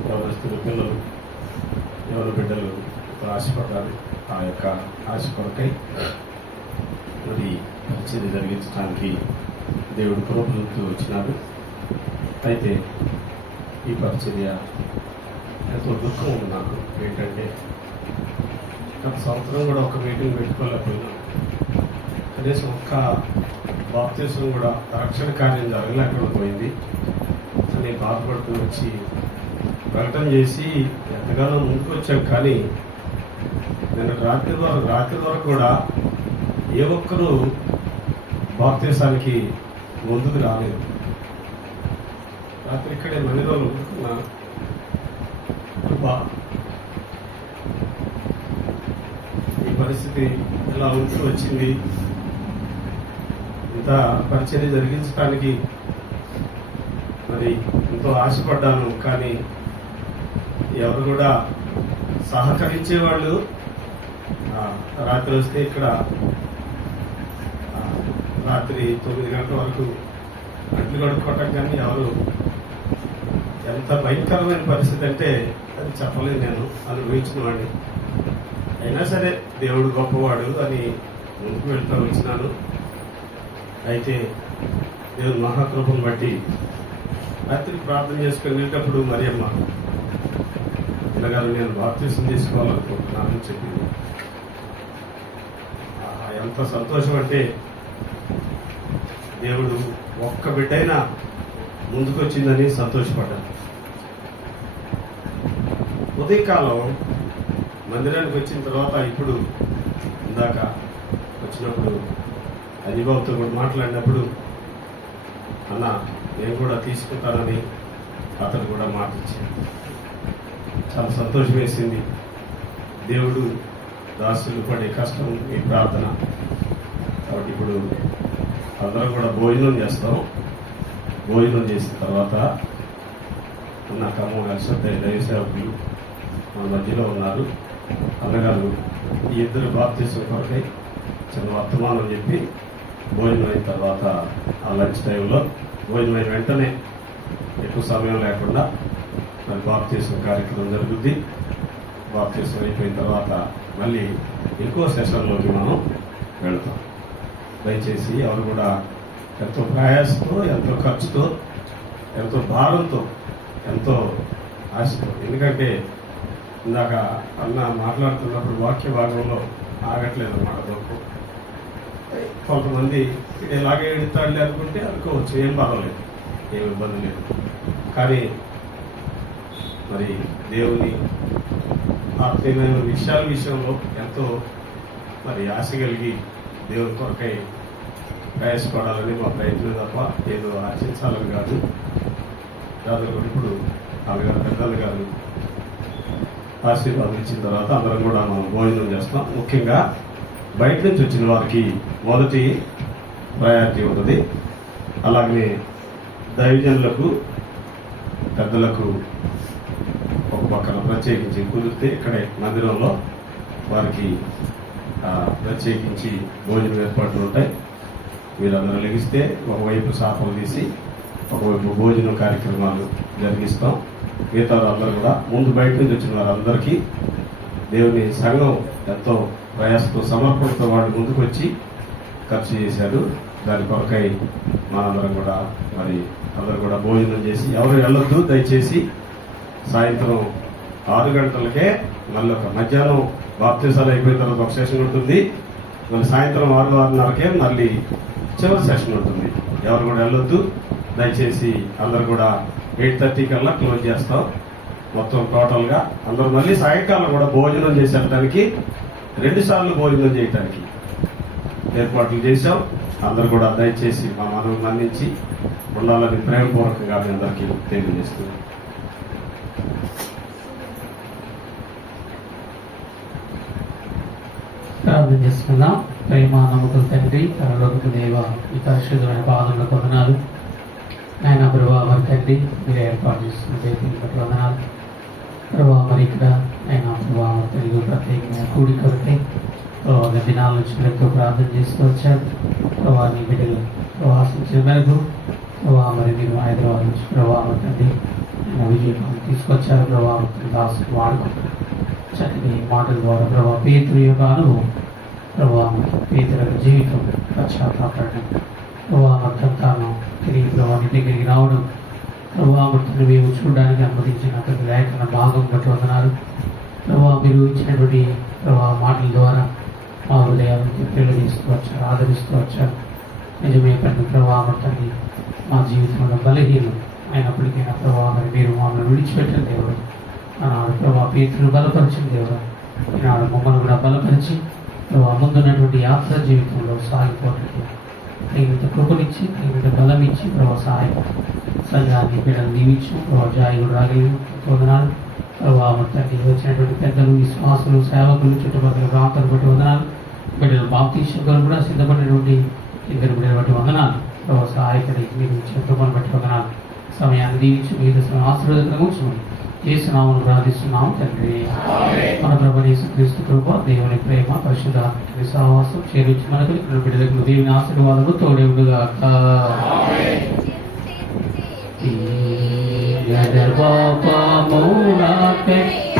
యవనస్తుల పిల్లలు యవన బిడ్డలు ఆశపడాలి. ఆ యొక్క ఆశ కొరకై మరి పరిచర్య జరిగించడానికి దేవుడు కృపలుతూ వచ్చినాడు. అయితే ఈ పరిచర్య ఎంతో దుఃఖం ఉంది నాకు. ఏంటంటే గత సంవత్సరం కూడా ఒక మీటింగ్ పెట్టుకోలేకపోయినా, కనీసం ఒక్క బాప్తీసం కూడా రక్షణ కార్యం జరగలేకుండా పోయింది అని బాధపడుతూ వచ్చి ప్రకటన చేసి ఎంతగానో ముందుకు వచ్చాం. కానీ నేను రాత్రి వరకు కూడా ఏ ఒక్కరూ బాప్తీసానికి ముందుకు రాలేదు. రాత్రి ఇక్కడే మనిదోలు ఈ పరిస్థితి ఎలా ఉంటూ వచ్చింది. ఇంత పరిచర్య జరిగించడానికి మరి ఎంతో ఆశపడ్డాను. కానీ ఎవరు కూడా సహకరించేవాళ్ళు రాత్రి వస్తే ఇక్కడ రాత్రి 9 గంటల వరకు అడ్లు కడుక్కోవటం కానీ ఎవరు ఎంత భయంకరమైన పరిస్థితి అంటే అది చెప్పలేదు. నేను అనుభవించిన వాడిని. అయినా సరే దేవుడు గొప్పవాడు అని ముందుకు వెళ్తూ వచ్చినాను. అయితే దేవుడు మహాకృపను బట్టి రాత్రి ప్రార్థన చేసుకుని వెళ్ళేటప్పుడు మరి అమ్మ పిల్లగారు నేను బాప్తీసం తీసుకోవాలనుకుంటున్నానని చెప్పింది. ఎంత సంతోషం అంటే దేవుడు ఒక్క బిడ్డైనా ముందుకొచ్చిందని సంతోషపడ్డాను. ఉదయకాలం మందిరానికి వచ్చిన తర్వాత ఇప్పుడు ఇందాక వచ్చినప్పుడు అజిబాబుతో కూడా మాట్లాడినప్పుడు అన్న నేను కూడా తీసుకుంటానని అతను కూడా మాట ఇచ్చాడు. చాలా సంతోషం వేసింది. దేవుడు దాసులు పడే కష్టం ఈ ప్రార్థన. కాబట్టి ఇప్పుడు అందరం కూడా భోజనం చేస్తాం. భోజనం చేసిన తర్వాత నా ఖమ్మం దైవసేవకులు మన మధ్యలో ఉన్నారు. అన్నగారు ఈ ఇద్దరు బాప్తీసం కొరకై చిన్న వర్తమానం చెప్పి భోజనం అయిన తర్వాత ఆ లంచ్ టైంలో భోజనం అయిన వెంటనే ఎక్కువ సమయం లేకుండా మరి బాప్తీసం కార్యక్రమం జరుగుద్ది. బాప్తీసం అయిపోయిన తర్వాత మళ్ళీ ఇంకో సెషన్లోకి మనం వెళ్తాం. దయచేసి ఎవరు కూడా ఎంతో ప్రయాసంతో, ఎంతో ఖర్చుతో, ఎంతో భారంతో, ఎంతో ఆశతో, ఎందుకంటే ఇందాక అన్న మాట్లాడుతున్నప్పుడు వాక్య భాగంలో ఆగట్లేదు అన్నమాట దుఃఖం. కొంతమంది ఇలాగే ఎడతాడులే అనుకుంటే అనుకోవచ్చు, ఏం పర్వాలేదు, ఏం ఇబ్బంది లేదు. కానీ మరి దేవుని ఆత్మీయమైన విషయంలో ఎంతో మరి ఆశ కలిగి దేవుని కొరకై ప్రయాసపడాలని మా ప్రయత్నం తప్ప ఏదో ఆశించాలని కాదు. దాదాపు ఇప్పుడు అమ్మగారు పెద్దలు గారు ఆశీర్వాదం ఇచ్చిన తర్వాత అందరం కూడా మనం భోజనం చేస్తాం. ముఖ్యంగా బయట నుంచి వచ్చిన వారికి మొదటి ప్రయారిటీ ఉంటుంది. అలాగే దైవజనులకు పెద్దలకు ఒక పక్కన ప్రత్యేకించి కుదిరితే ఇక్కడే మందిరంలో వారికి ప్రత్యేకించి భోజనం ఏర్పాట్లు ఉంటాయి. వీరందరూ లెగిస్తే ఒకవైపు శాపలు తీసి ఒకవైపు భోజనం కార్యక్రమాలు జరిగిస్తాం. మిగతా అందరూ కూడా ముందు బయట నుంచి వచ్చిన వారందరికీ దేవుని సంఘం ఎంతో ప్రయాసంతో సమర్పణతో వాళ్ళు ముందుకు వచ్చి ఖర్చు చేశారు. దాని కొరకై మనందరం కూడా మరి అందరూ కూడా భోజనం చేసి ఎవరు వెళ్ళొద్దు దయచేసి. సాయంత్రం 6 గంటలకే మళ్ళీ ఒక మధ్యాహ్నం బాప్తీసాలు అయిపోయిన తర్వాత ఒక సెషన్ ఉంటుంది. మళ్ళీ సాయంత్రం 6:30కే మళ్ళీ చివరి సెషన్ ఉంటుంది. ఎవరు కూడా వెళ్ళొద్దు దయచేసి. అందరు కూడా 8:30 కల్లా క్లోజ్ చేస్తాం. మొత్తం టోటల్గా అందరూ మళ్ళీ సాయంకాలం కూడా భోజనం చేసేటానికి 2 సార్లు భోజనం చేయటానికి ఏర్పాట్లు చేశాం. అందరు కూడా దయచేసి మా మనవి మన్నించి ఉండాలని ప్రేమపూర్వకంగా మీ అందరికీ తెలియజేస్తున్నాం. ప్రార్థన చేసుకుందాం. ప్రేమ నమ్మకం తండ్రి, పరలోక దేవ, ఈ పరిశుద్ధమైన పాదముల వందనాలు. ఆయన ప్రభావ మరి తండ్రి మీరు ఏర్పాటు చేస్తున్న వందనాలు ప్రభావ. మరి ఇక్కడ ఆయన ప్రభావ తెలుగు ప్రత్యేకంగా కూడి కొరకై ప్రభావ దినాల నుంచి ఎంతో ప్రార్థన చేస్తూ వచ్చారు. ప్రభావ నీ బిడ్డలు ప్రవాసించిన మేరకు ప్రభావ మరి మీరు హైదరాబాద్ నుంచి ప్రభావ తండ్రి విజయవాడ తీసుకొచ్చారు. ప్రభావ దాసు వాడుకుంటారు చక్కని మాటల ద్వారా ప్రభావ పేతురు యొక్క అనుభవం, ప్రభావ పేతురు యొక్క జీవితం, పశ్చాత్తాపడడం, ప్రభావం తాను తిరిగి ప్రభావాన్ని దగ్గరికి రావడం, ప్రభావం మేము చూడడానికి అనుమతించిన అతని లేఖన భాగం బట్టి వందనాలు. ప్రభావ మీరు ఇచ్చినటువంటి ప్రభావ మాటల ద్వారా మా హృదయాలను ప్రేమిస్తూ వచ్చారు, ఆదరిస్తూ వచ్చారు. నిజమే పని ప్రభావాన్ని మా జీవితంలో బలహీనం అయినప్పటికైనా ప్రభావం మీరు మమ్మల్ని విడిచిపెట్టిన దేవుడు. ఆనాడు ప్రభావ పేతులను బలపరిచిన దేవుడు ఈనాడు మమ్మల్ని కూడా బలపరిచి ప్రభావ ముందున్నటువంటి యాత్ర జీవితంలో సాగిపోవడానికి తగినంత కృపనిచ్చి తగినంత బలం ఇచ్చి ప్రభావ సహాయం సంఘాన్ని బిడ్డలు దీవించు. ప్రభావ జాయిలు రాగలు వందనాలు. ప్రభావ తండ్రి వచ్చినటువంటి పెద్దలు, విశ్వాసులు, సేవకులు, చుట్టుపక్కల ప్రాంతాలు బట్టి వందనాలు. బిడ్డలు బాప్తీసులు కూడా సిద్ధపడినటువంటి ఇద్దరు బిడ్డలు బట్టి వందనాలు. ప్రభావ సహాయకుడి మీరు చెప్పుకొని బట్టి వందనాలు. సమయాన్ని దీవించి వివిధ ఆశీర్వాదకరంగా ఉంచుకోండి. యేసునామమున ప్రార్థిస్తున్నాము తండ్రి. మన ప్రభువైన యేసుక్రీస్తు కృప, దేవుని ప్రేమ, పరిశుద్ధాత్మ సహవాసం చేరించి మనకు ఇక్కడ బిడ్డలకు దేవుని ఆశీర్వాదము తోడే ఉండుగాక.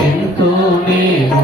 ఎంతో నేను